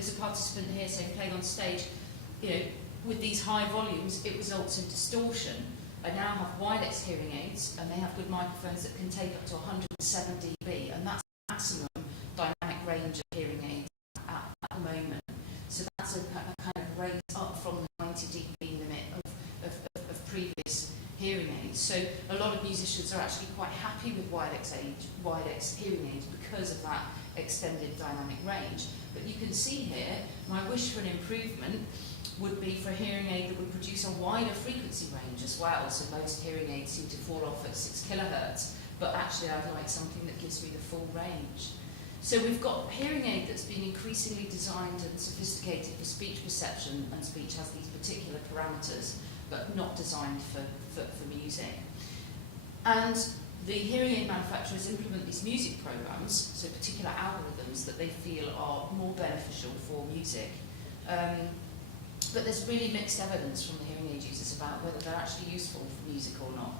a participant here saying, playing on stage, with these high volumes, it results in distortion. I now have Widex hearing aids, and they have good microphones that can take up to 107 dB, and that's the maximum dynamic range of hearing aids at the moment. So that's a kind of raise up from the 90 dB limit of previous hearing aids. So a lot of musicians are actually quite happy with Widex hearing aids because of that extended dynamic range. But you can see here, my wish for an improvement would be for a hearing aid that would produce a wider frequency range as well. So most hearing aids seem to fall off at 6 kilohertz, but actually I'd like something that gives me the full range. So we've got a hearing aid that's been increasingly designed and sophisticated for speech perception, and speech has these particular parameters, but not designed for music. And the hearing aid manufacturers implement these music programs, so particular algorithms that they feel are more beneficial for music. But there's really mixed evidence from the hearing aid users about whether they're actually useful for music or not.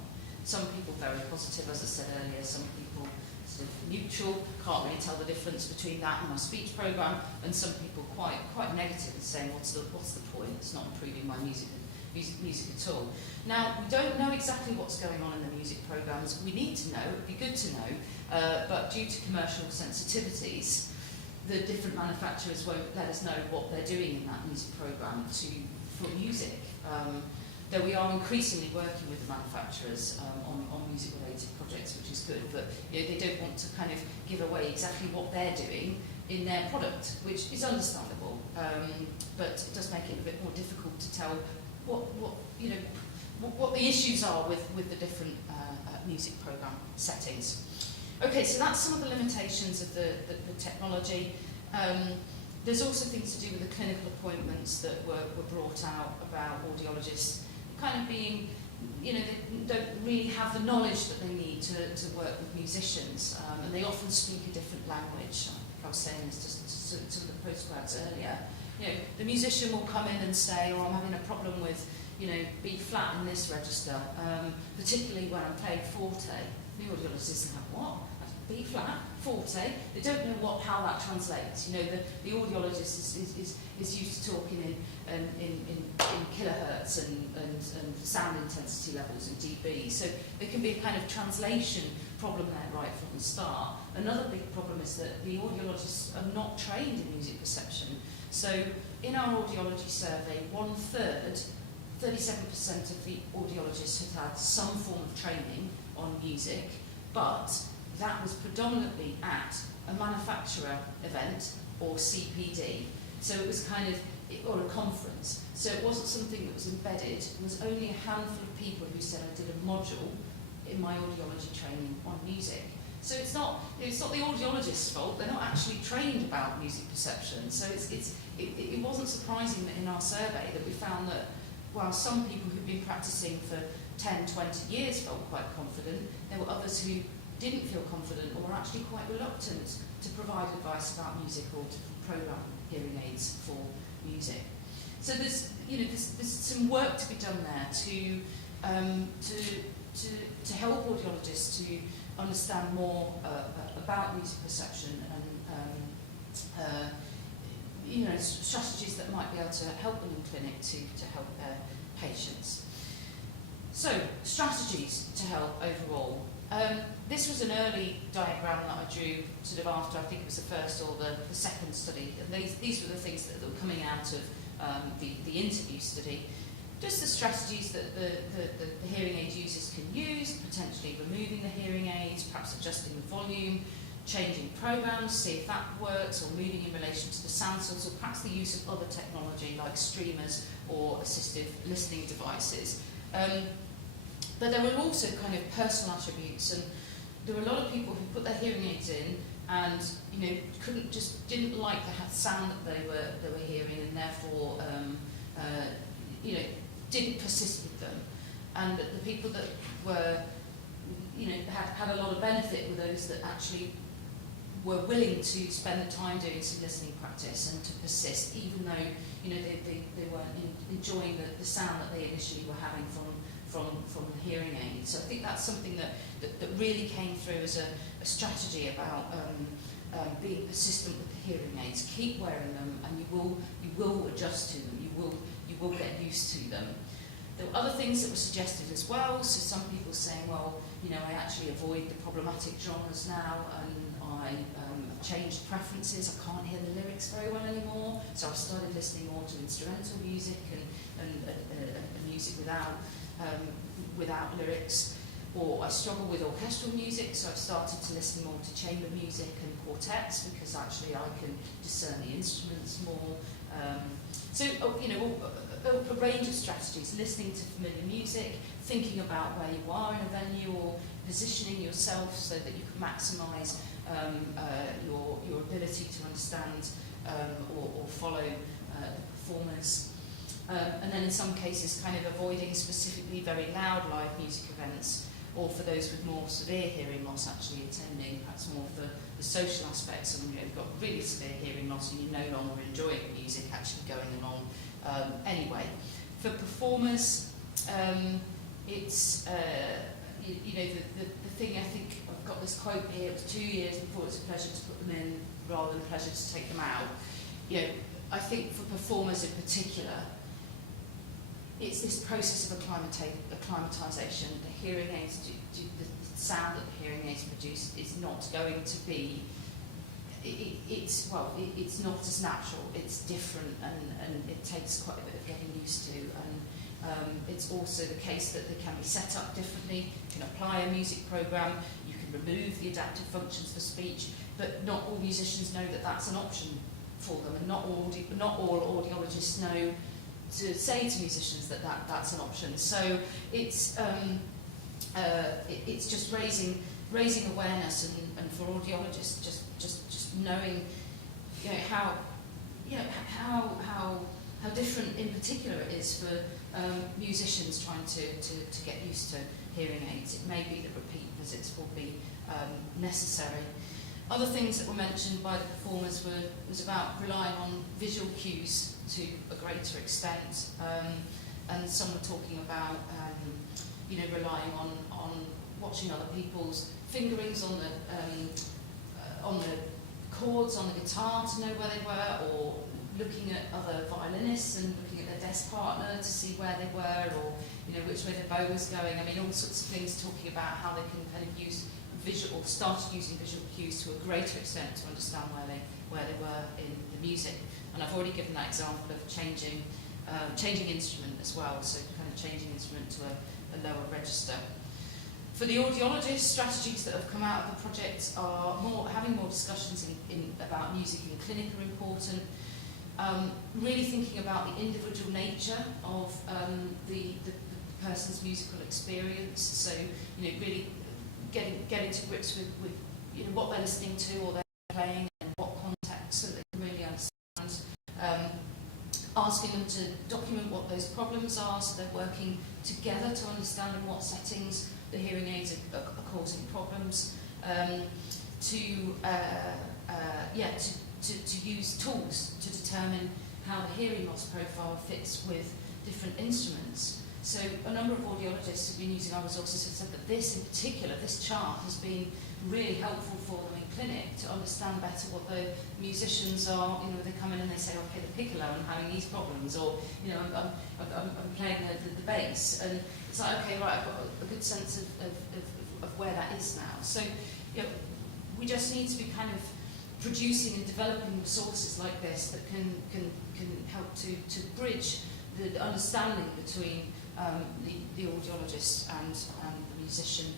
Some people very positive, as I said earlier, some people sort of neutral, can't really tell the difference between that and my speech program, and some people quite negative and saying, what's the point? It's not improving my music at all. Now, we don't know exactly what's going on in the music programs. We need to know, it would be good to know, but due to commercial sensitivities, the different manufacturers won't let us know what they're doing in that music program for music. Though we are increasingly working with the manufacturers on music-related projects, which is good, but they don't want to kind of give away exactly what they're doing in their product, which is understandable, but it does make it a bit more difficult to tell what the issues are with the different music program settings. Okay, so that's some of the limitations of the technology. There's also things to do with the clinical appointments that were brought out about audiologists kind of being, they don't really have the knowledge that they need to work with musicians, and they often speak a different language. I was saying this to some of the postgrads earlier. The musician will come in and say, I'm having a problem with, B flat in this register, particularly when I'm playing forte. The audiologist doesn't have what? B flat, forte. They don't know how that translates. The audiologist is used to talking in kilohertz and sound intensity levels in dB. So there can be a kind of translation problem there right from the start. Another big problem is that the audiologists are not trained in music perception. So in our audiology survey, 1/3, 37% of the audiologists had had some form of training on music, but that was predominantly at a manufacturer event or CPD. So it was or a conference. So it wasn't something that was embedded. It was only a handful of people who said, I did a module in my audiology training on music. So it's not the audiologist's fault. They're not actually trained about music perception. So it wasn't surprising that in our survey that we found that while some people who'd been practicing for 10, 20 years felt quite confident, there were others who didn't feel confident or were actually quite reluctant to provide advice about music or to program hearing aids for music. So there's some work to be done there to help audiologists to understand more about music perception strategies that might be able to help them in clinic to help their patients. So, strategies to help overall. This was an early diagram that I drew sort of after, I think it was the first or the second study. And these were the things that were coming out of the interview study. Just the strategies that the hearing aid users can use, potentially removing the hearing aids, perhaps adjusting the volume, changing programs, see if that works, or moving in relation to the sound source, or perhaps the use of other technology like streamers or assistive listening devices. But there were also kind of personal attributes, and there were a lot of people who put their hearing aids in and didn't like the sound that they were hearing, and therefore didn't persist with them. And the people that were had a lot of benefit were those that actually were willing to spend the time doing some listening practice and to persist, even though they weren't enjoying the sound that they initially were having from the hearing aid. So I think that's something that really came through as a strategy about being persistent with the hearing aids. Keep wearing them, and you will adjust to them. You will get used to them. There were other things that were suggested as well. So some people saying, well, I actually avoid the problematic genres now, and I changed preferences. I can't hear the lyrics very well anymore, so I've started listening more to instrumental music and music without lyrics. Or I struggle with orchestral music, so I've started to listen more to chamber music and quartets, because actually I can discern the instruments more. A range of strategies: listening to familiar music, thinking about where you are in a venue, or positioning yourself so that you can maximise your ability to understand or follow the performers. And then in some cases kind of avoiding specifically very loud live music events, or for those with more severe hearing loss actually attending perhaps more of the social aspects, and you've got really severe hearing loss and you're no longer enjoying music actually going along anyway. For performers, it's the thing, I think I've got this quote here: it was 2 years before it's a pleasure to put them in rather than a pleasure to take them out. I think for performers in particular, it's this process of acclimatisation. The hearing aids, the sound that the hearing aids produce is not going to be, it's not as natural, it's different, and it takes quite a bit of getting used to. And it's also the case that they can be set up differently. You can apply a music program, you can remove the adaptive functions for speech, but not all musicians know that that's an option for them, and not all audiologists know to say to musicians that that's an option. So it's just raising awareness, and for audiologists just knowing how different in particular it is for musicians trying to get used to hearing aids. It may be that repeat visits will be necessary. Other things that were mentioned by the performers was about relying on visual cues to a greater extent, and some were talking about relying on watching other people's fingerings on the chords on the guitar to know where they were, or looking at other violinists and looking at their desk partner to see where they were, or which way their bow was going. I mean, all sorts of things talking about how they can kind of use visual, started using visual cues to a greater extent to understand where they were in the music. And I've already given that example of changing instrument as well, so kind of changing instrument to a lower register. For the audiologist, strategies that have come out of the project are having more discussions about music in clinic are important. Really thinking about the individual nature of the person's musical experience. So really getting to grips with what they're listening to or they're playing and what context, so that they can really understand. Asking them to document what those problems are, so they're working together to understand in what settings the hearing aids are causing problems. To use tools to determine how the hearing loss profile fits with different instruments. So a number of audiologists who've been using our resources have said that this in particular, this chart, has been really helpful for them in clinic to understand better what the musicians are. You know, they come in and they say, okay, the piccolo, I'm having these problems, or, you know, I'm playing the bass, and it's like, okay, right, I've got a good sense of where that is now. So, you know, we just need to be kind of producing and developing resources like this that can help to bridge the understanding between the audiologist and the musician.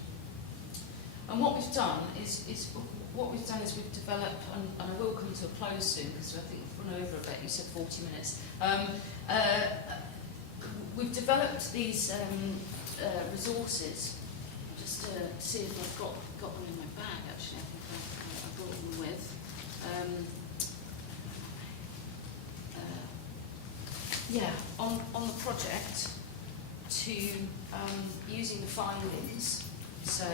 And what we've done is we've developed, and I will come to a close soon because I think we've run over a bit. You said 40 minutes. We've developed these resources. Just to see if I've got them in my bag. Actually, I think I brought them with. Yeah, on the project to using the findings. So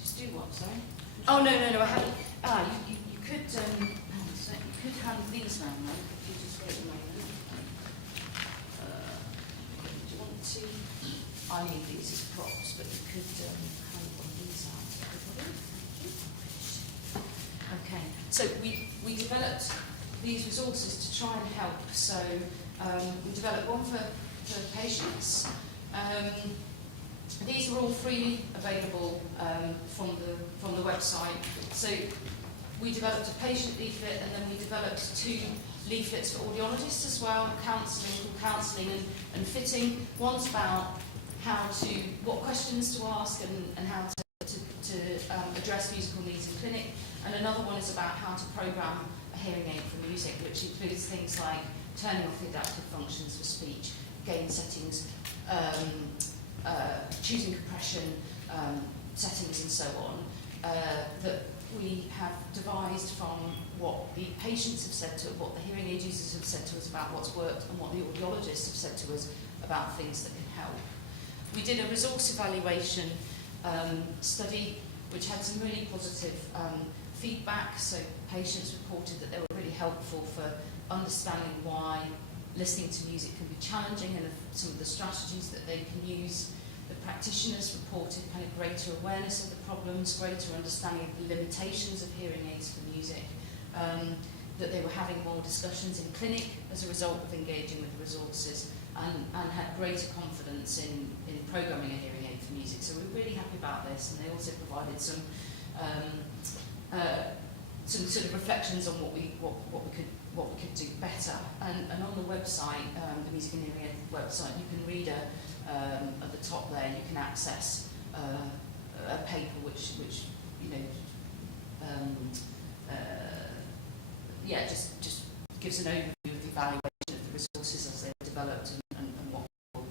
just do what? Sorry. Oh no, I haven't. You could so you could hand these around though. If you just wait a moment. Do you want to? I need these as props, but you could hand one of these out to everybody. Okay, so we developed these resources to try and help. So we developed one for patients. These are all freely available from the website. So we developed a patient leaflet, and then we developed 2 leaflets for audiologists as well, counselling and fitting. One's about what questions to ask and how to address musical needs in clinic, and another one is about how to program a hearing aid for music, which includes things like turning off the adaptive functions for speech, gain settings, choosing compression settings and so on, that we have devised from what the patients have said to us, what the hearing aid users have said to us about what's worked, and what the audiologists have said to us about things that can help. We did a resource evaluation study which had some really positive feedback. So patients reported that they were really helpful for understanding why listening to music can be challenging and some of the strategies that they can use. The practitioners reported kind of greater awareness of the problems, greater understanding of the limitations of hearing aids for music, that they were having more discussions in clinic as a result of engaging with the resources, and had greater confidence in programming a hearing aid for music. So we're really happy about this, and they also provided some sort of reflections on what we could do better. And on the website, the Music and Hearing Aid website, you can read at the top there. You can access a paper which you know just gives an overview of the evaluation of the resources as they're developed and what people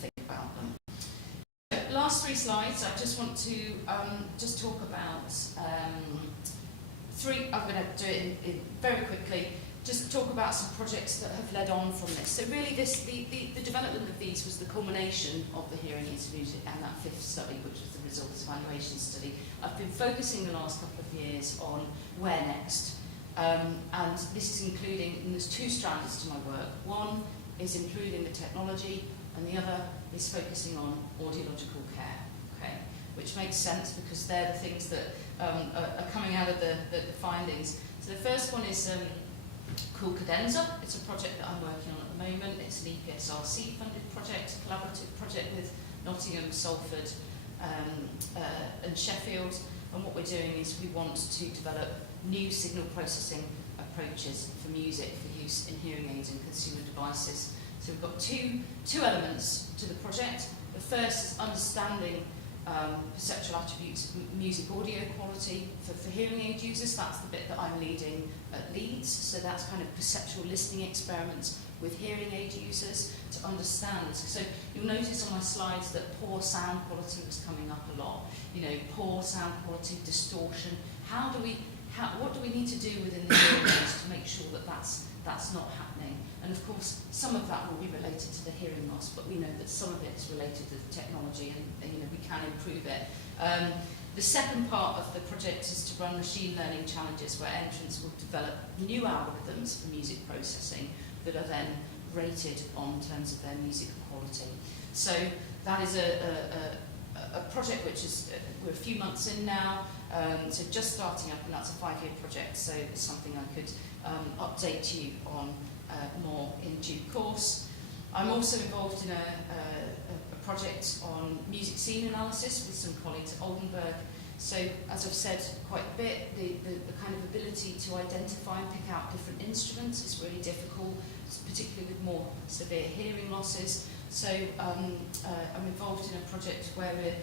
think about them. Last 3 slides, I just want to just talk about 3. I'm going to do it in very quickly. Just talk about some projects that have led on from this. So really, the development of these was the culmination of the hearing aids music and that 5th study, which was the results evaluation study. I've been focusing the last couple of years on where next. And this is including, and there's 2 strands to my work. One is improving the technology, and the other is focusing on audiological care, okay? Which makes sense because they're the things that are coming out of the findings. So the first one is called Cadenza. It's a project that I'm working on at the moment. It's an EPSRC funded project, a collaborative project with Nottingham, Salford and Sheffield. And what we're doing is we want to develop new signal processing approaches for music for use in hearing aids and consumer devices. So we've got two elements to the project. The first is understanding perceptual attributes of music audio quality for hearing aid users. That's the bit that I'm leading at Leeds. So that's kind of perceptual listening experiments with hearing aid users to understand. So you'll notice on my slides that poor sound quality was coming up a lot. You know, poor sound quality, distortion. What do we need to do within the hearing aids to make sure that that's not happening? And of course, some of that will be related to the hearing loss, but we know that some of it is related to the technology, and you know, we can improve it. The second part of the project is to run machine learning challenges where entrants will develop new algorithms for music processing that are then rated on terms of their music quality. So that is a project which is, we're a few months in now, so just starting up, and that's a 5-year project, so it's something I could update you on more in due course. I'm also involved in a project on music scene analysis with some colleagues at Oldenburg. So, as I've said quite a bit, the kind of ability to identify and pick out different instruments is really difficult, particularly with more severe hearing losses. So I'm involved in a project where we're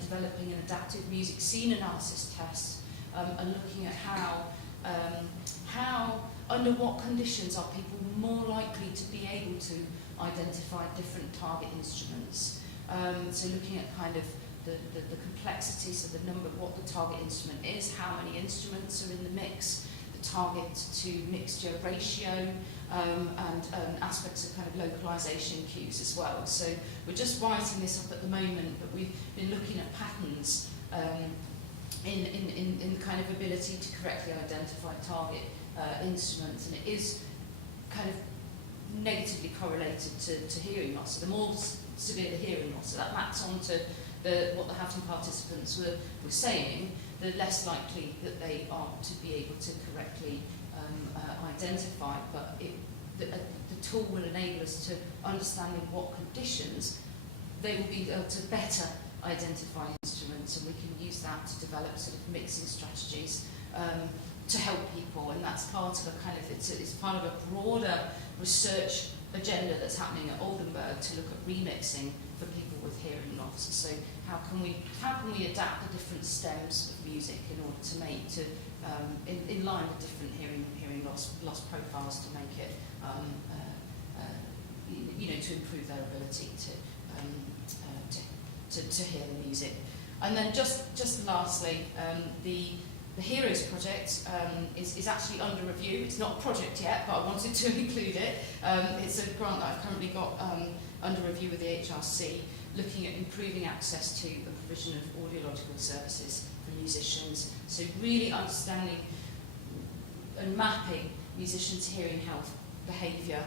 developing an adaptive music scene analysis test and looking at how, under what conditions are people more likely to be able to identify different target instruments. So looking at kind of the complexity, so the number, what the target instrument is, how many instruments are in the mix, the target to mixture ratio, and aspects of kind of localization cues as well. So we're just writing this up at the moment, but we've been looking at patterns in kind of ability to correctly identify target instruments, and it is kind of negatively correlated to hearing loss. So the more severe the hearing loss, so that maps onto what the Houghton participants were saying, the less likely that they are to be able to correctly identify. But the tool will enable us to understand in what conditions they will be able to better identify instruments, and we can use that to develop sort of mixing strategies to help people. And that's part of a kind of, it's part of a broader research agenda that's happening at Oldenburg to look at remixing for people with hearing loss. So how can we adapt the different stems of music in order to make in line with different hearing loss profiles, to make it to improve their ability to hear the music. And then just lastly, the Heroes project is actually under review. It's not a project yet, but I wanted to include it. It's a grant that I've currently got under review with the HRC, looking at improving access to the provision of audiological services for musicians. So really understanding and mapping musicians' hearing health behaviour,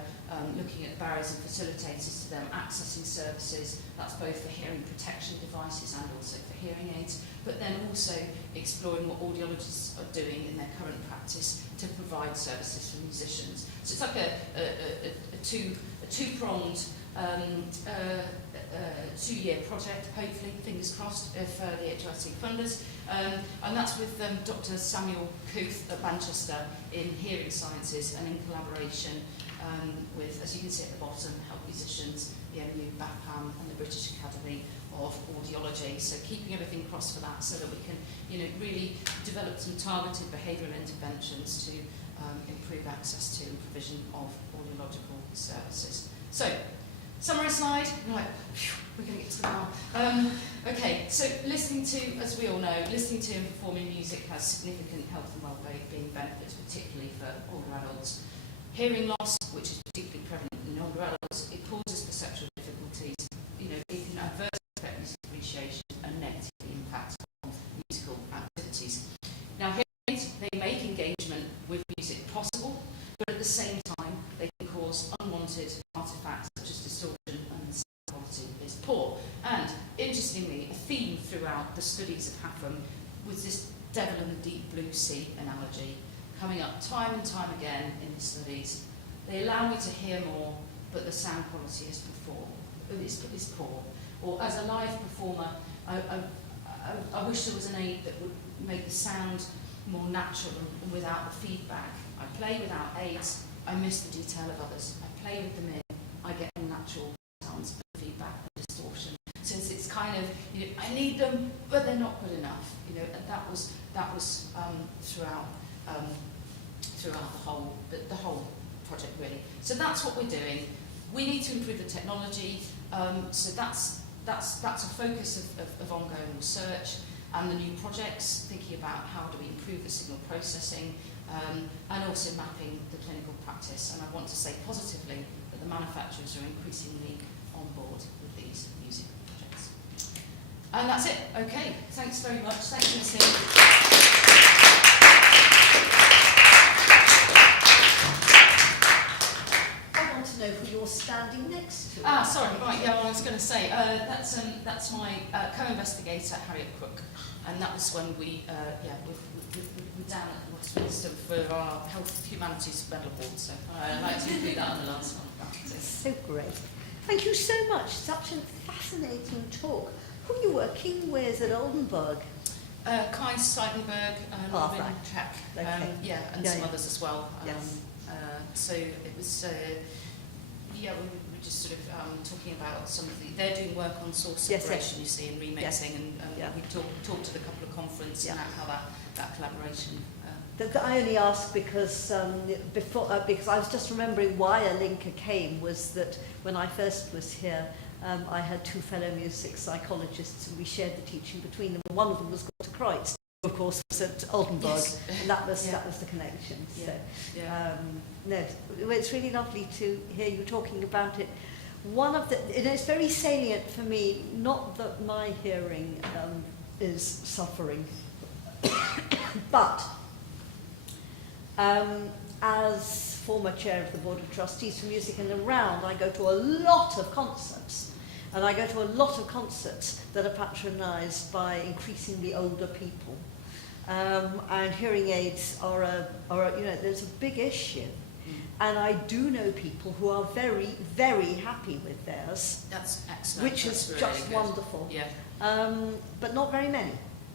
looking at barriers and facilitators to them accessing services. That's both for hearing protection devices and also for hearing aids, but then also exploring what audiologists are doing in their current practice to provide services for musicians. So it's like a two-pronged 2-year project, hopefully, fingers crossed, if the HRC funders. And that's with Dr. Samuel Cooth at Manchester in hearing sciences, and in collaboration with, as you can see at the bottom, Help Musicians, the MU, BAPAM, and the British Academy of Audiology. So keeping everything crossed for that, so that we can, really develop some targeted behavioural interventions to improve access to and provision of audiological services. So, summary slide. Right, we're going to get to the now. Okay, so listening to, as we all know, listening to and performing music has significant health and well-being benefits, particularly for older adults. Hearing loss, which is particularly prevalent in older adults, it causes perceptual difficulties. It can adversely affect music appreciation and negatively impact on musical activities. Now, hearing aids, they make engagement with music possible, but at the same time, they can cause unwanted artifacts such as distortion, and the sound quality is poor. And interestingly, a theme throughout the studies of HAFM was this devil in the deep blue sea analogy, coming up time and time again in the studies. They allow me to hear more, but the sound quality is poor. Or as a live performer, I wish there was an aid that would make the sound more natural and without the feedback. I play without aids, I miss the detail of others. I play with them in, I get unnatural sounds and feedback and distortion. Since it's kind of, I need them, but they're not good enough. And that was throughout the whole project, really. So that's what we're doing. We need to improve the technology. So that's a focus of ongoing research and the new projects, thinking about how do we improve the signal processing, and also mapping the clinical practice. And I want to say positively that the manufacturers are increasingly on board with these music projects. And that's it. Okay, thanks very much. Thanks for listening. I want to know you're standing next to. Sorry, right, yeah, well, I was going to say, that's my co-investigator, Harriet Crook, and that was when we're down at Westminster for our Health Humanities Medal Award, so I'd like to include that on the last one. So great. Thank you so much. Such a fascinating talk. Who are you working with at Oldenburg? Kai Seidenberg, Robin Track, and some others as well. Yes. So it was, we were just sort of talking about some of they're doing work on source separation, you see, and remixing, and we talked at a couple of conferences about how that collaboration. I only asked because because I was just remembering why Alinka came was that when I first was here, I had two fellow music psychologists and we shared the teaching between them. One of them was to Kreutz, of course, was at Oldenburg, and that was the connection. So, it's really lovely to hear you talking about it. It's very salient for me, not that my hearing is suffering, but as former chair of the Board of Trustees for Music and Around, I go to a lot of concerts. And I go to a lot of concerts that are patronised by increasingly older people. And hearing aids are there's a big issue. And I do know people who are very, very happy with theirs. That's excellent. Which is really just good. Wonderful. Yeah. But not very many.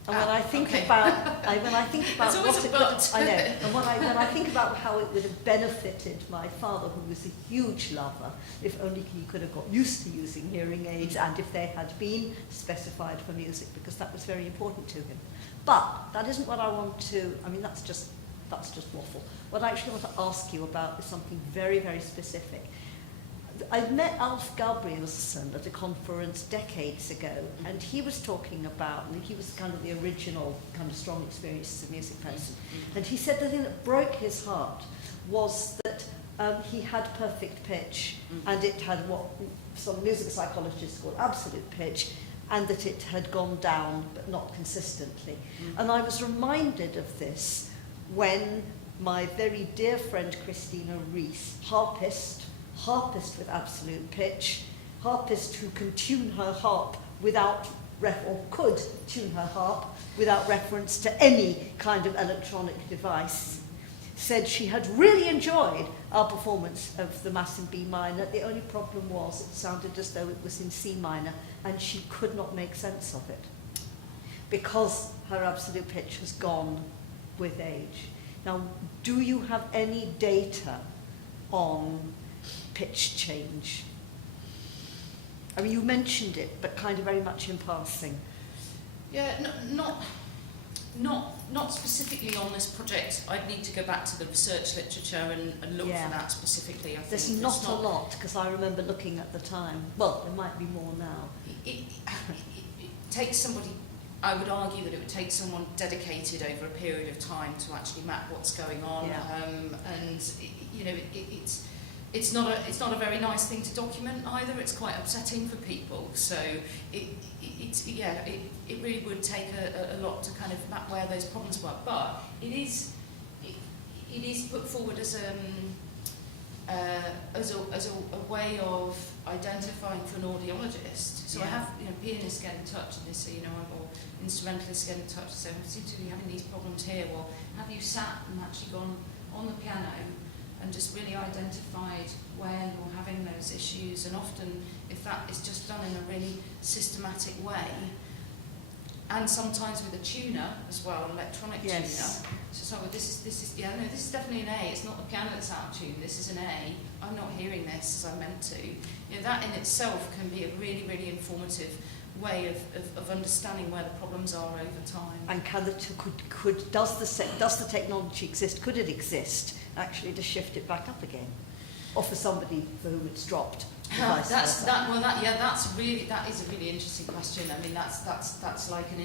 And when I think about what it would, I know. And when I think about how it would have benefited my father, who was a huge lover, if only he could have got used to using hearing aids, and if they had been specified for music, because that was very important to him. But that isn't what I want to. I mean, that's just waffle. What I actually want to ask you about is something very, very specific. I met Alf Gabrielsen at a conference decades ago, and he was talking about, and he was kind of the original kind of strong experiences of music person, and he said the thing that broke his heart was that he had perfect pitch, and it had what some music psychologists call absolute pitch, and that it had gone down, but not consistently. And I was reminded of this when my very dear friend Christina Rees, harpist with absolute pitch, harpist who can tune her harp without or could tune her harp without reference to any kind of electronic device, said she had really enjoyed our performance of the Mass in B minor. The only problem was it sounded as though it was in C minor, and she could not make sense of it because her absolute pitch has gone with age. Now, do you have any data on pitch change? I mean, you mentioned it, but kind of very much in passing. Yeah, not specifically on this project. I'd need to go back to the research literature and look for that specifically. I think there's not a lot, because I remember looking at the time. Well, there might be more now. It takes somebody. I would argue that it would take someone dedicated over a period of time to actually map what's going on, it's not a very nice thing to document either. It's quite upsetting for people. So it really would take a lot to kind of map where those problems were. But it is put forward as a way of identifying for an audiologist. So I have pianists get in touch and they say or instrumentalists get in touch and say, I seem to be having these problems here. Well, have you sat and actually gone on the piano and just really identified where you're having those issues? And often, if that is just done in a really systematic way, and sometimes with a tuner as well, an electronic tuner. So this is definitely an A. It's not the piano that's out of tune. This is an A. I'm not hearing this as I meant to. That in itself can be a really, really informative way of understanding where the problems are over time. And does the technology exist? Could it exist actually to shift it back up again, or for somebody for whom it's dropped? That is a really interesting question. I mean, that's like an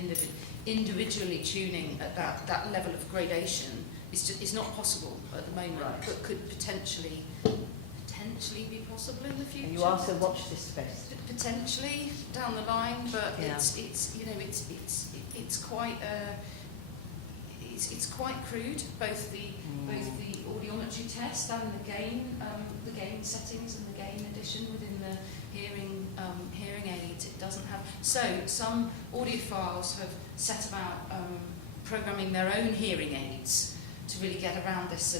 individually tuning at that level of gradation. It's not possible at the moment, but could potentially be possible in the future. And you also watch this space. Potentially down the line, but it's quite it's quite crude, both the audiometry test and the gain settings and the gain addition within the hearing aids. It doesn't have. So some audiophiles have set about programming their own hearing aids to really get around this,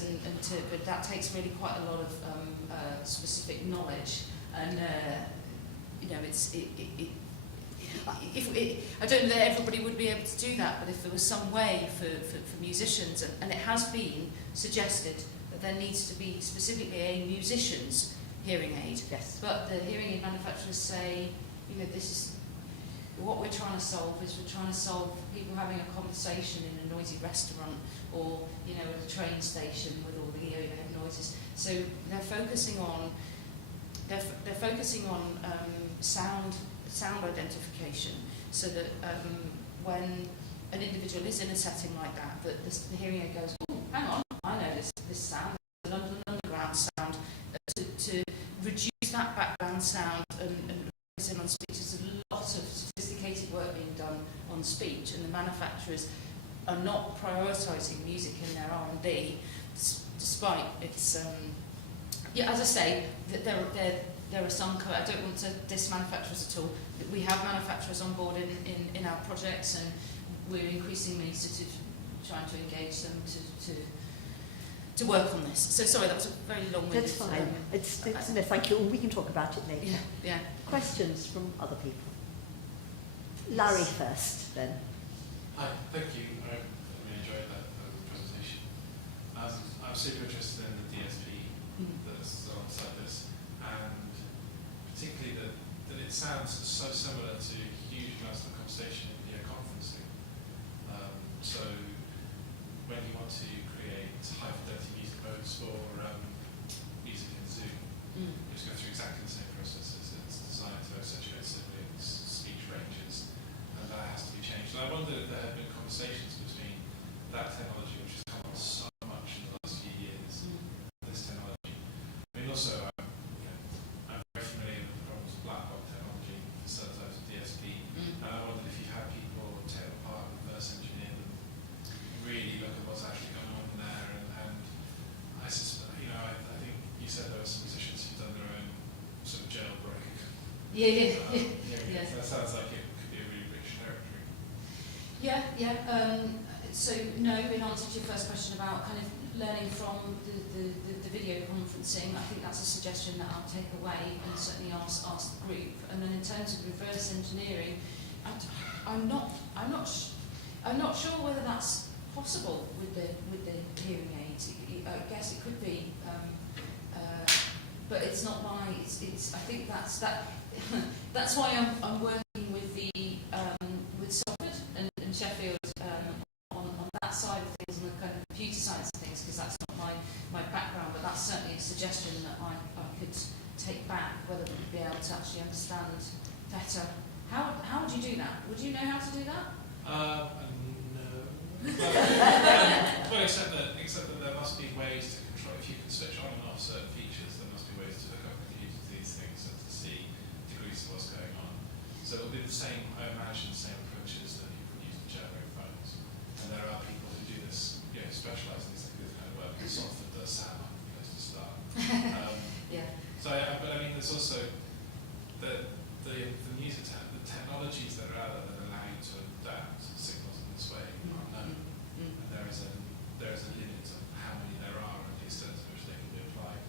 but that takes really quite a lot of specific knowledge, and I don't know that everybody would be able to do that, but if there was some way for musicians, and it has been suggested that there needs to be specifically a musician's hearing aid. Yes. But the hearing aid manufacturers say, this is what we're trying to solve. Is we're trying to solve people having a conversation in a noisy restaurant, or at a train station with all the overhead noises. So they're focusing on sound identification, so that when an individual is in a setting like that, the hearing aid goes, oh, hang on, I know this sound, it's an underground sound, to reduce that background sound and focus in on speech. There's a lot of sophisticated work being done on speech, and the manufacturers are not prioritising music in their R&D, despite its, as I say, that there are some, I don't want to diss manufacturers at all, but we have manufacturers on board in our projects, and we're increasingly sort of trying to engage them to work on this. So sorry, that was a very long-winded... That's fine. No, thank you. We can talk about it later. Yeah. Questions from other people? Larry first, then. Hi, thank you. I really enjoyed that presentation. I'm super interested in the DSP that's alongside this, and particularly that it sounds so similar to huge amounts of conversation in video conferencing. So when you want to create high fidelity music modes for music in Zoom, you just go through exactly the same processes. It's designed to accentuate siblings, speech ranges, and that has to be changed. And I wondered if there had been conversations between that technology, which has come on so much in the last few years, and this technology. I mean, also, I'm very familiar with the problems of black box technology for certain types of DSP, and I wondered if you had people take them apart, reverse engineer them, really look at what's actually going on there, and I suspect, I think you said there were some musicians who've done their own sort of jailbreak. Yes. That sounds like it could be a really rich territory. So no, in answer to your first question about kind of learning from the video conferencing, I think that's a suggestion that I'll take away and certainly ask the group. And then in terms of reverse engineering, I'm not sure whether that's possible with the hearing aids. I guess it could be, but it's not my. I think that's why I'm working with with Salford and Sheffield on that side of things, and the kind of computer side of things, because that's not my background. But that's certainly a suggestion that I could take back, whether we'd be able to actually understand better. How would you do that? Would you know how to do that? No. Well, except that there must be ways to control. If you can switch on and off certain features, there must be ways to hook up computers to these things and to see degrees of what's going on. So it'll be the same, I imagine, the same approaches that people use with jailbreak phones. And there are people who do this, specialise in this kind of work. Salford does sound like a place to start. So, but I mean, there's also the music, the technologies that are out there that allow you to adapt signals in this way are known. And there is a limit of how many there are and the extent to which they can be applied.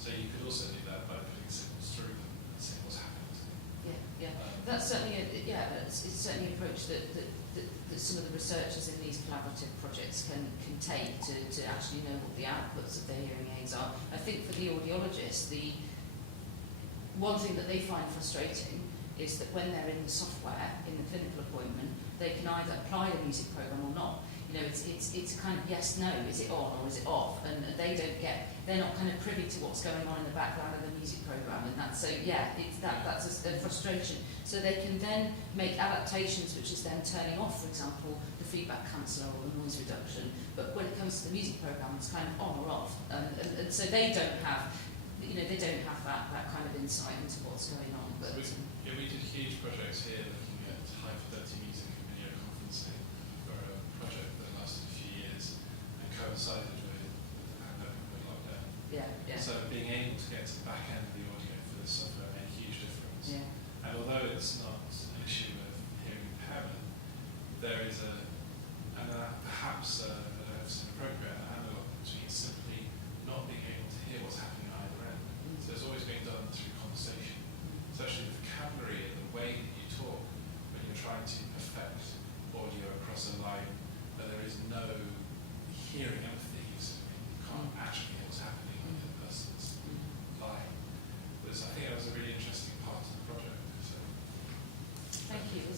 So you could also do that by putting signals through them and seeing what's happening to them. That's certainly it's certainly an approach that some of the researchers in these collaborative projects can take to actually know what the outputs of their hearing aids are. I think for the audiologists, the one thing that they find frustrating is that when they're in the software, in the clinical appointment, they can either apply the music program or not. It's kind of yes, no, is it on or is it off? And they're not kind of privy to what's going on in the background of the music program, and that's a frustration. So they can then make adaptations, which is then turning off, for example, the feedback canceller or the noise reduction. But when it comes to the music program, it's kind of on or off, and so they don't have, that kind of insight into what's going on. But we did huge projects here looking at high fidelity music and video conferencing for a project that lasted a few years.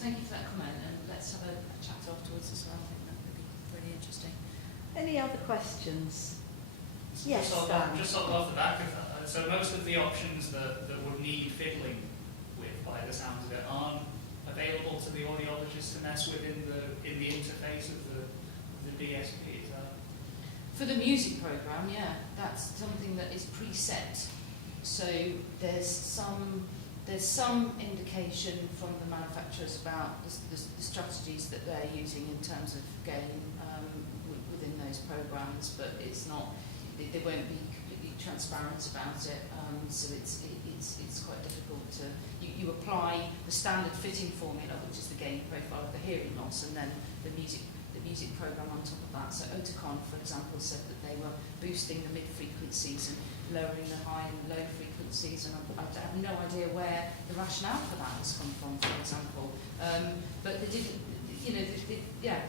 thank you for that comment, and let's have a chat afterwards as well. I think that would be really interesting. Any other questions? Yes, Just sort of off the back of that, so most of the options that would need fiddling with, by the sounds of it, aren't available to the audiologist to mess with in the interface of the DSP, is that? For the music program, yeah, that's something that is preset. So there's some indication from the manufacturers about the strategies that they're using in terms of gain within those programs, but it's not. They won't be completely transparent about it. So it's quite difficult to. You apply the standard fitting formula, which is the gain profile of the hearing loss, and then the music program on top of that. So Oticon, for example, said that they were boosting the mid frequencies and lowering the high and low frequencies, and I have no idea where the rationale for that has come from, for example. But they did,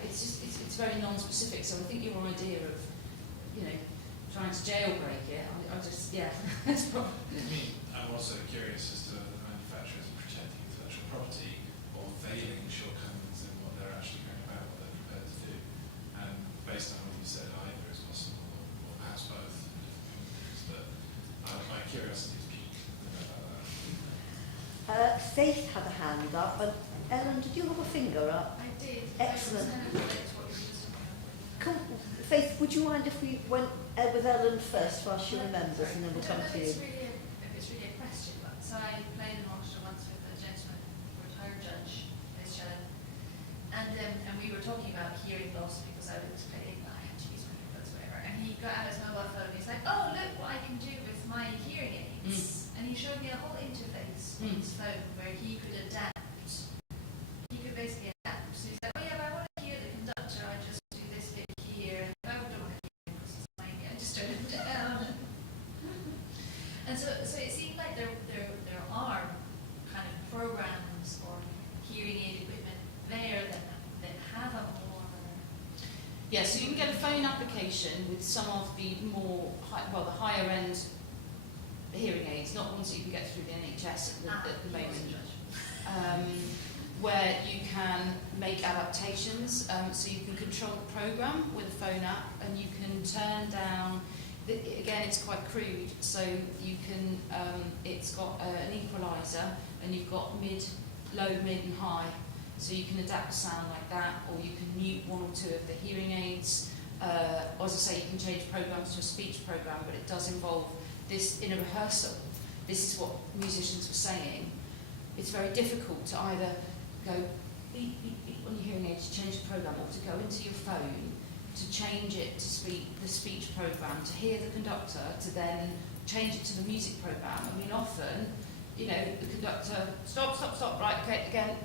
it's very non-specific. So I think your idea of, trying to jailbreak it, that's probably. I'm also curious as to the manufacturers protecting intellectual property or veiling shortcomings in what they're actually going about, what they're prepared to do. And based on what you said, either is possible, or perhaps both. But my curiosity is piqued about that. Faith had a hand up, and Ellen, did you have a finger up? I did. Excellent. I was kind of what you were talking about. Cool. Faith, would you mind if we went with Ellen first while she remembers, and then we'll come to you? If it's really a question, but so I played an orchestra once with a gentleman, retired judge, and we were talking about hearing loss because I was playing, I had to use my headphones, whatever, and he got out his mobile phone and he's like, oh, look what I can do with my hearing aids. And he showed me a whole interface on his phone where he could adapt. He could basically adapt. So he's like, oh yeah, but I want to hear the conductor, I just do this bit here, and I don't want to hear him because he's playing it, I just turn it down. And so it seemed like there are kind of programs or hearing aid equipment there that have a more. Yeah, so you can get a phone application with some of the the higher end hearing aids, not ones that you can get through the NHS at the moment, where you can make adaptations. So you can control the program with a phone app, and you can turn down. Again, it's quite crude. So you can. It's got an equalizer, and you've got mid, low, mid, and high. So you can adapt the sound like that, or you can mute one or two of the hearing aids. Or as I say, you can change programs to a speech program, but it does involve this in a rehearsal. This is what musicians were saying. It's very difficult to either go beep, beep, beep on your hearing aid to change the program, or to go into your phone to change it to the speech program, to hear the conductor, to then change it to the music program. I mean, often, the conductor, stop, right, okay, again,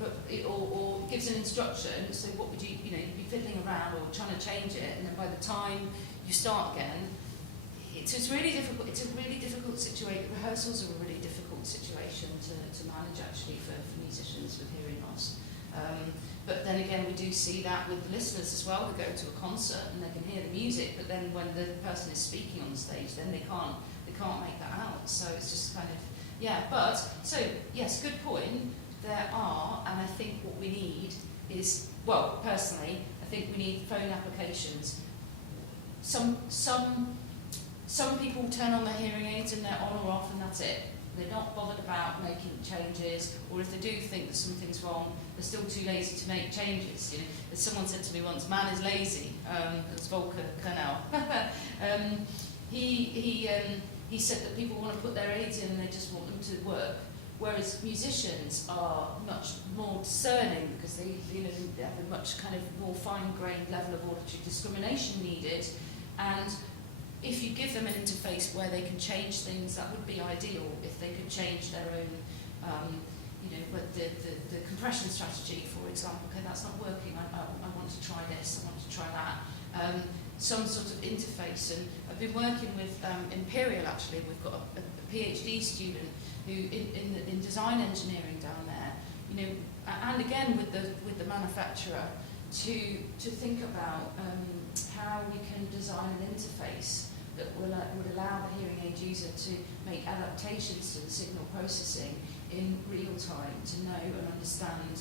or gives an instruction, so what would you'd be fiddling around or trying to change it, and then by the time you start again, it's really difficult. It's a really difficult situation. Rehearsals are a really difficult situation to manage, actually, for musicians with hearing loss. But then again, we do see that with the listeners as well. They go to a concert and they can hear the music, but then when the person is speaking on the stage, then they can't make that out. So it's just kind of, yes, good point. There are, and I think what we need is, well, personally, I think we need phone applications. Some people turn on their hearing aids and they're on or off, and that's it. They're not bothered about making changes, or if they do think that something's wrong, they're still too lazy to make changes. As someone said to me once, "Man is lazy." That's Volker Kernau. He said that people want to put their aids in and they just want them to work, whereas musicians are much more discerning because they have a much kind of more fine-grained level of auditory discrimination needed, and if you give them an interface where they can change things, that would be ideal. If they could change their own, but the compression strategy, for example, okay, that's not working. I want to try this. I want to try that. Some sort of interface, and I've been working with Imperial. Actually, we've got a PhD student who in design engineering down there. And again with the manufacturer to think about how we can design an interface that would allow the hearing aid user to make adaptations to the signal processing in real time, to know and understand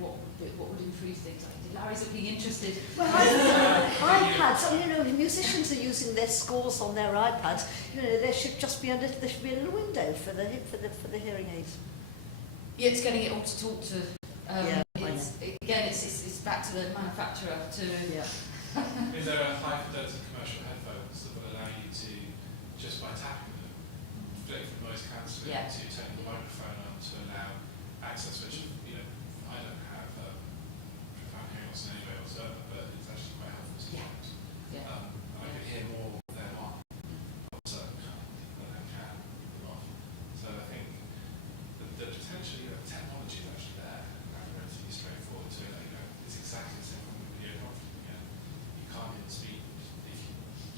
what would improve things. Larry's looking interested. Well, iPads, I mean, musicians are using their scores on their iPads. There should be a little window for the hearing aids. Yeah, it's getting it all to talk to. Again, it's back to the manufacturer to. Yeah. Is there a high fidelity commercial headphones that will allow you to, just by tapping them, flick from noise cancelling to turning the microphone on to allow access, which I don't have profound hearing loss in any way whatsoever, but it's actually quite helpful sometimes. Yeah. I can hear more of them on certain than I can off. So I think the potentially technology is actually there, and relatively straightforward to it. It's exactly the same with video conferencing again. You can't hear the speech.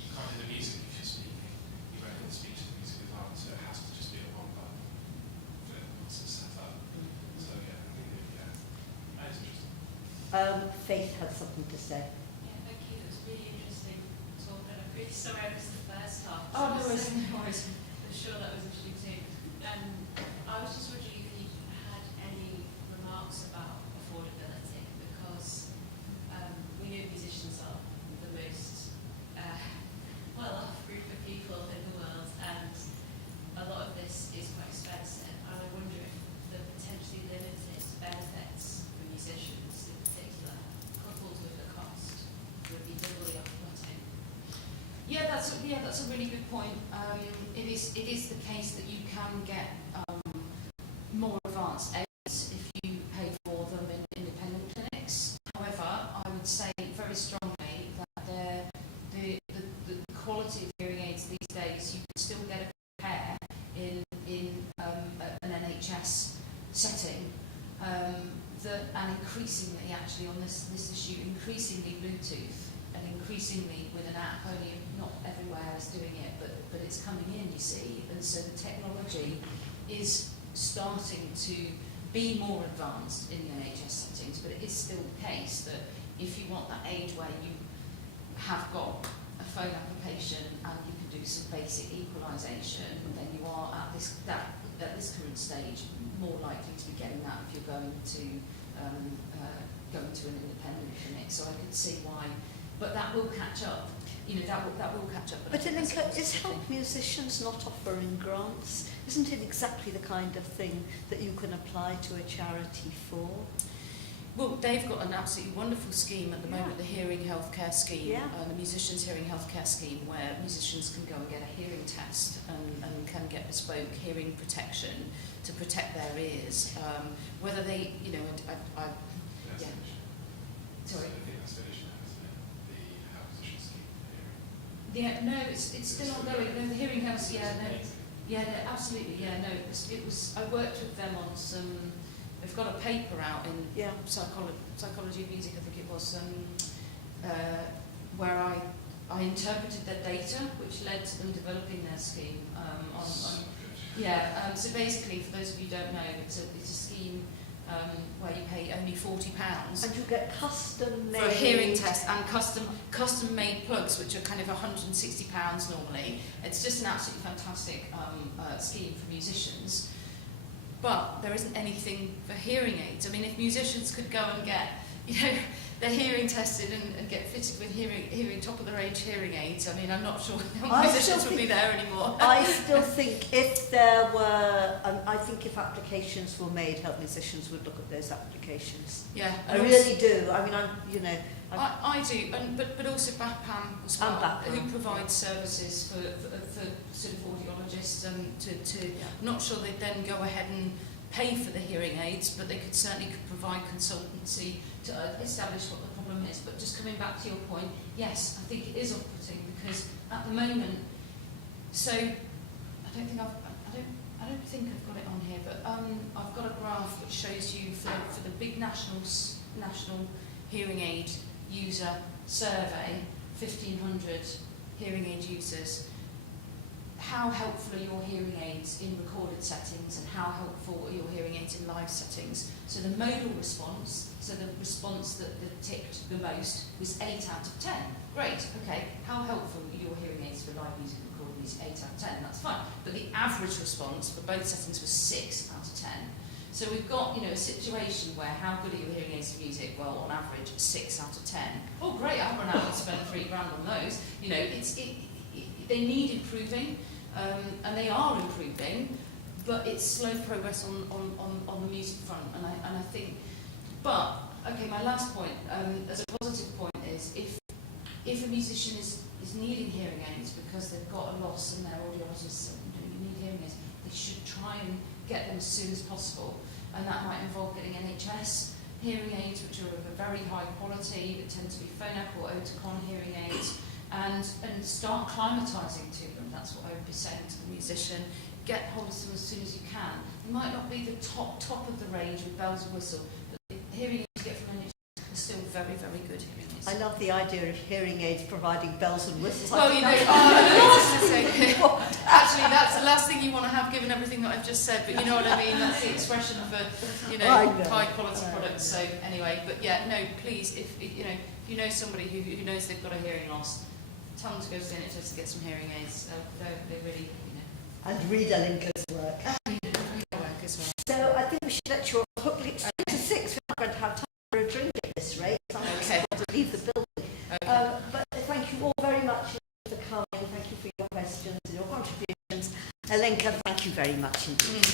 You can't hear the music if you're speaking. You won't hear the speech if the music is on, so it has to just be a one button flip once it's set up. So yeah, I think that is interesting. Faith had something to say. Yeah, thank you. It was really interesting talk, and I'm really sorry I missed the first half. Oh, no worries. I'm sure that was interesting too. I was just wondering if you had any remarks about affordability, because we know musicians are the most well-off group of people in the world, and a lot of this is quite expensive. And I wonder if the potentially limited benefits for musicians in particular, coupled with the cost, would be doubly off-putting. Yeah, that's a really good point. It is the case that you can get more advanced aids if you pay for them in independent clinics. However, I would say very strongly that the quality of hearing aids these days, you can still get a pair in an NHS setting. And increasingly, actually, on this issue, increasingly Bluetooth and increasingly with an app. Only not everywhere is doing it, but it's coming in, you see. And so the technology is starting to be more advanced in the NHS settings, but it is still the case that if you want that aid where you have got a phone application and you can do some basic equalisation, then you are at this current stage more likely to be getting that if you're going to an independent clinic. So I could see why, but that will catch up. That will catch up. But Alinka, is Help Musicians not offering grants? Isn't it exactly the kind of thing that you can apply to a charity for? Well, they've got an absolutely wonderful scheme at the moment, the Hearing Healthcare Scheme, the Musicians Hearing Healthcare Scheme, where musicians can go and get a hearing test and can get bespoke hearing protection to protect their ears. Whether they, Sorry. I think that's finished now, isn't it? The Help Musician Scheme for hearing. Yeah, no, it's still ongoing. No, the Hearing Health, absolutely, it was. I worked with them on some. They've got a paper out in psychology of music, I think it was, where I interpreted their data, which led to them developing their scheme. So basically, for those of you who don't know, it's a scheme where you pay only £40. And you get custom-made... For a hearing test and custom-made plugs, which are kind of £160 normally. It's just an absolutely fantastic scheme for musicians. But there isn't anything for hearing aids. I mean, if musicians could go and get, their hearing tested and get fitted with hearing top-of-the-range hearing aids, I mean, I'm not sure musicians would be there anymore. I still think if there were, I think if applications were made, Help Musicians would look at those applications. Yeah, I really do. I mean, I do, but also BAPAM as well, who provides services for sort of audiologists. I'm not sure they'd then go ahead and pay for the hearing aids, but they could certainly provide consultancy to establish what the problem is. But just coming back to your point, yes, I think it is off-putting because at the moment, so I don't think I've got it on here, but I've got a graph which shows you for the big national hearing aid user survey, 1,500 hearing aid users, how helpful are your hearing aids in recorded settings and how helpful are your hearing aids in live settings? So the modal response, so the response that ticked the most was 8 out of 10. Great, okay. How helpful are your hearing aids for live music recording is 8 out of 10, that's fine. But the average response for both settings was 6 out of 10. So we've got, a situation where how good are your hearing aids for music? Well, on average, 6 out of 10. Oh, great, I've run out and spent £3 grand on those. They need improving, and they are improving, but it's slow progress on the music front. And I think, but, okay, my last point, as a positive point, is if a musician is needing hearing aids because they've got a loss and their audiologist said, you need hearing aids, they should try and get them as soon as possible, and that might involve getting NHS hearing aids, which are of a very high quality, that tend to be Phonak or Oticon hearing aids, and start acclimatising to them. That's what I would be saying to the musician. Get hold of them as soon as you can. It might not be the top of the range with bells and whistles, but the hearing aids you get from NHS are still very, very good hearing aids. I love the idea of hearing aids providing bells and whistles. Well, actually, that's the last thing you want to have, given everything that I've just said. But you know what I mean. That's the expression for, high quality products. So anyway, but yeah, no, please, if you know somebody who knows they've got a hearing loss, tell them to go to the NHS to get some hearing aids. They're really, And read Alinka's work. work as well. So I think we should let your hook straight to 6. We're not going to have time for a drink at this rate. I'm going to leave the building. Okay. But thank you all very much for coming. Thank you for your questions and your contributions. Alinka, thank you very much indeed.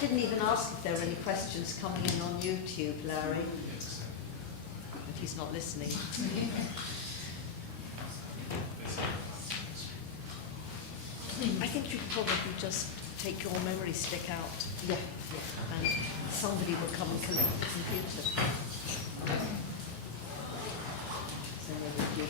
Didn't even ask if there were any questions coming in on YouTube, Larry. If he's not listening. I think you'd probably just take your memory stick out. Yeah. And somebody will come and collect the computer. So they will do it.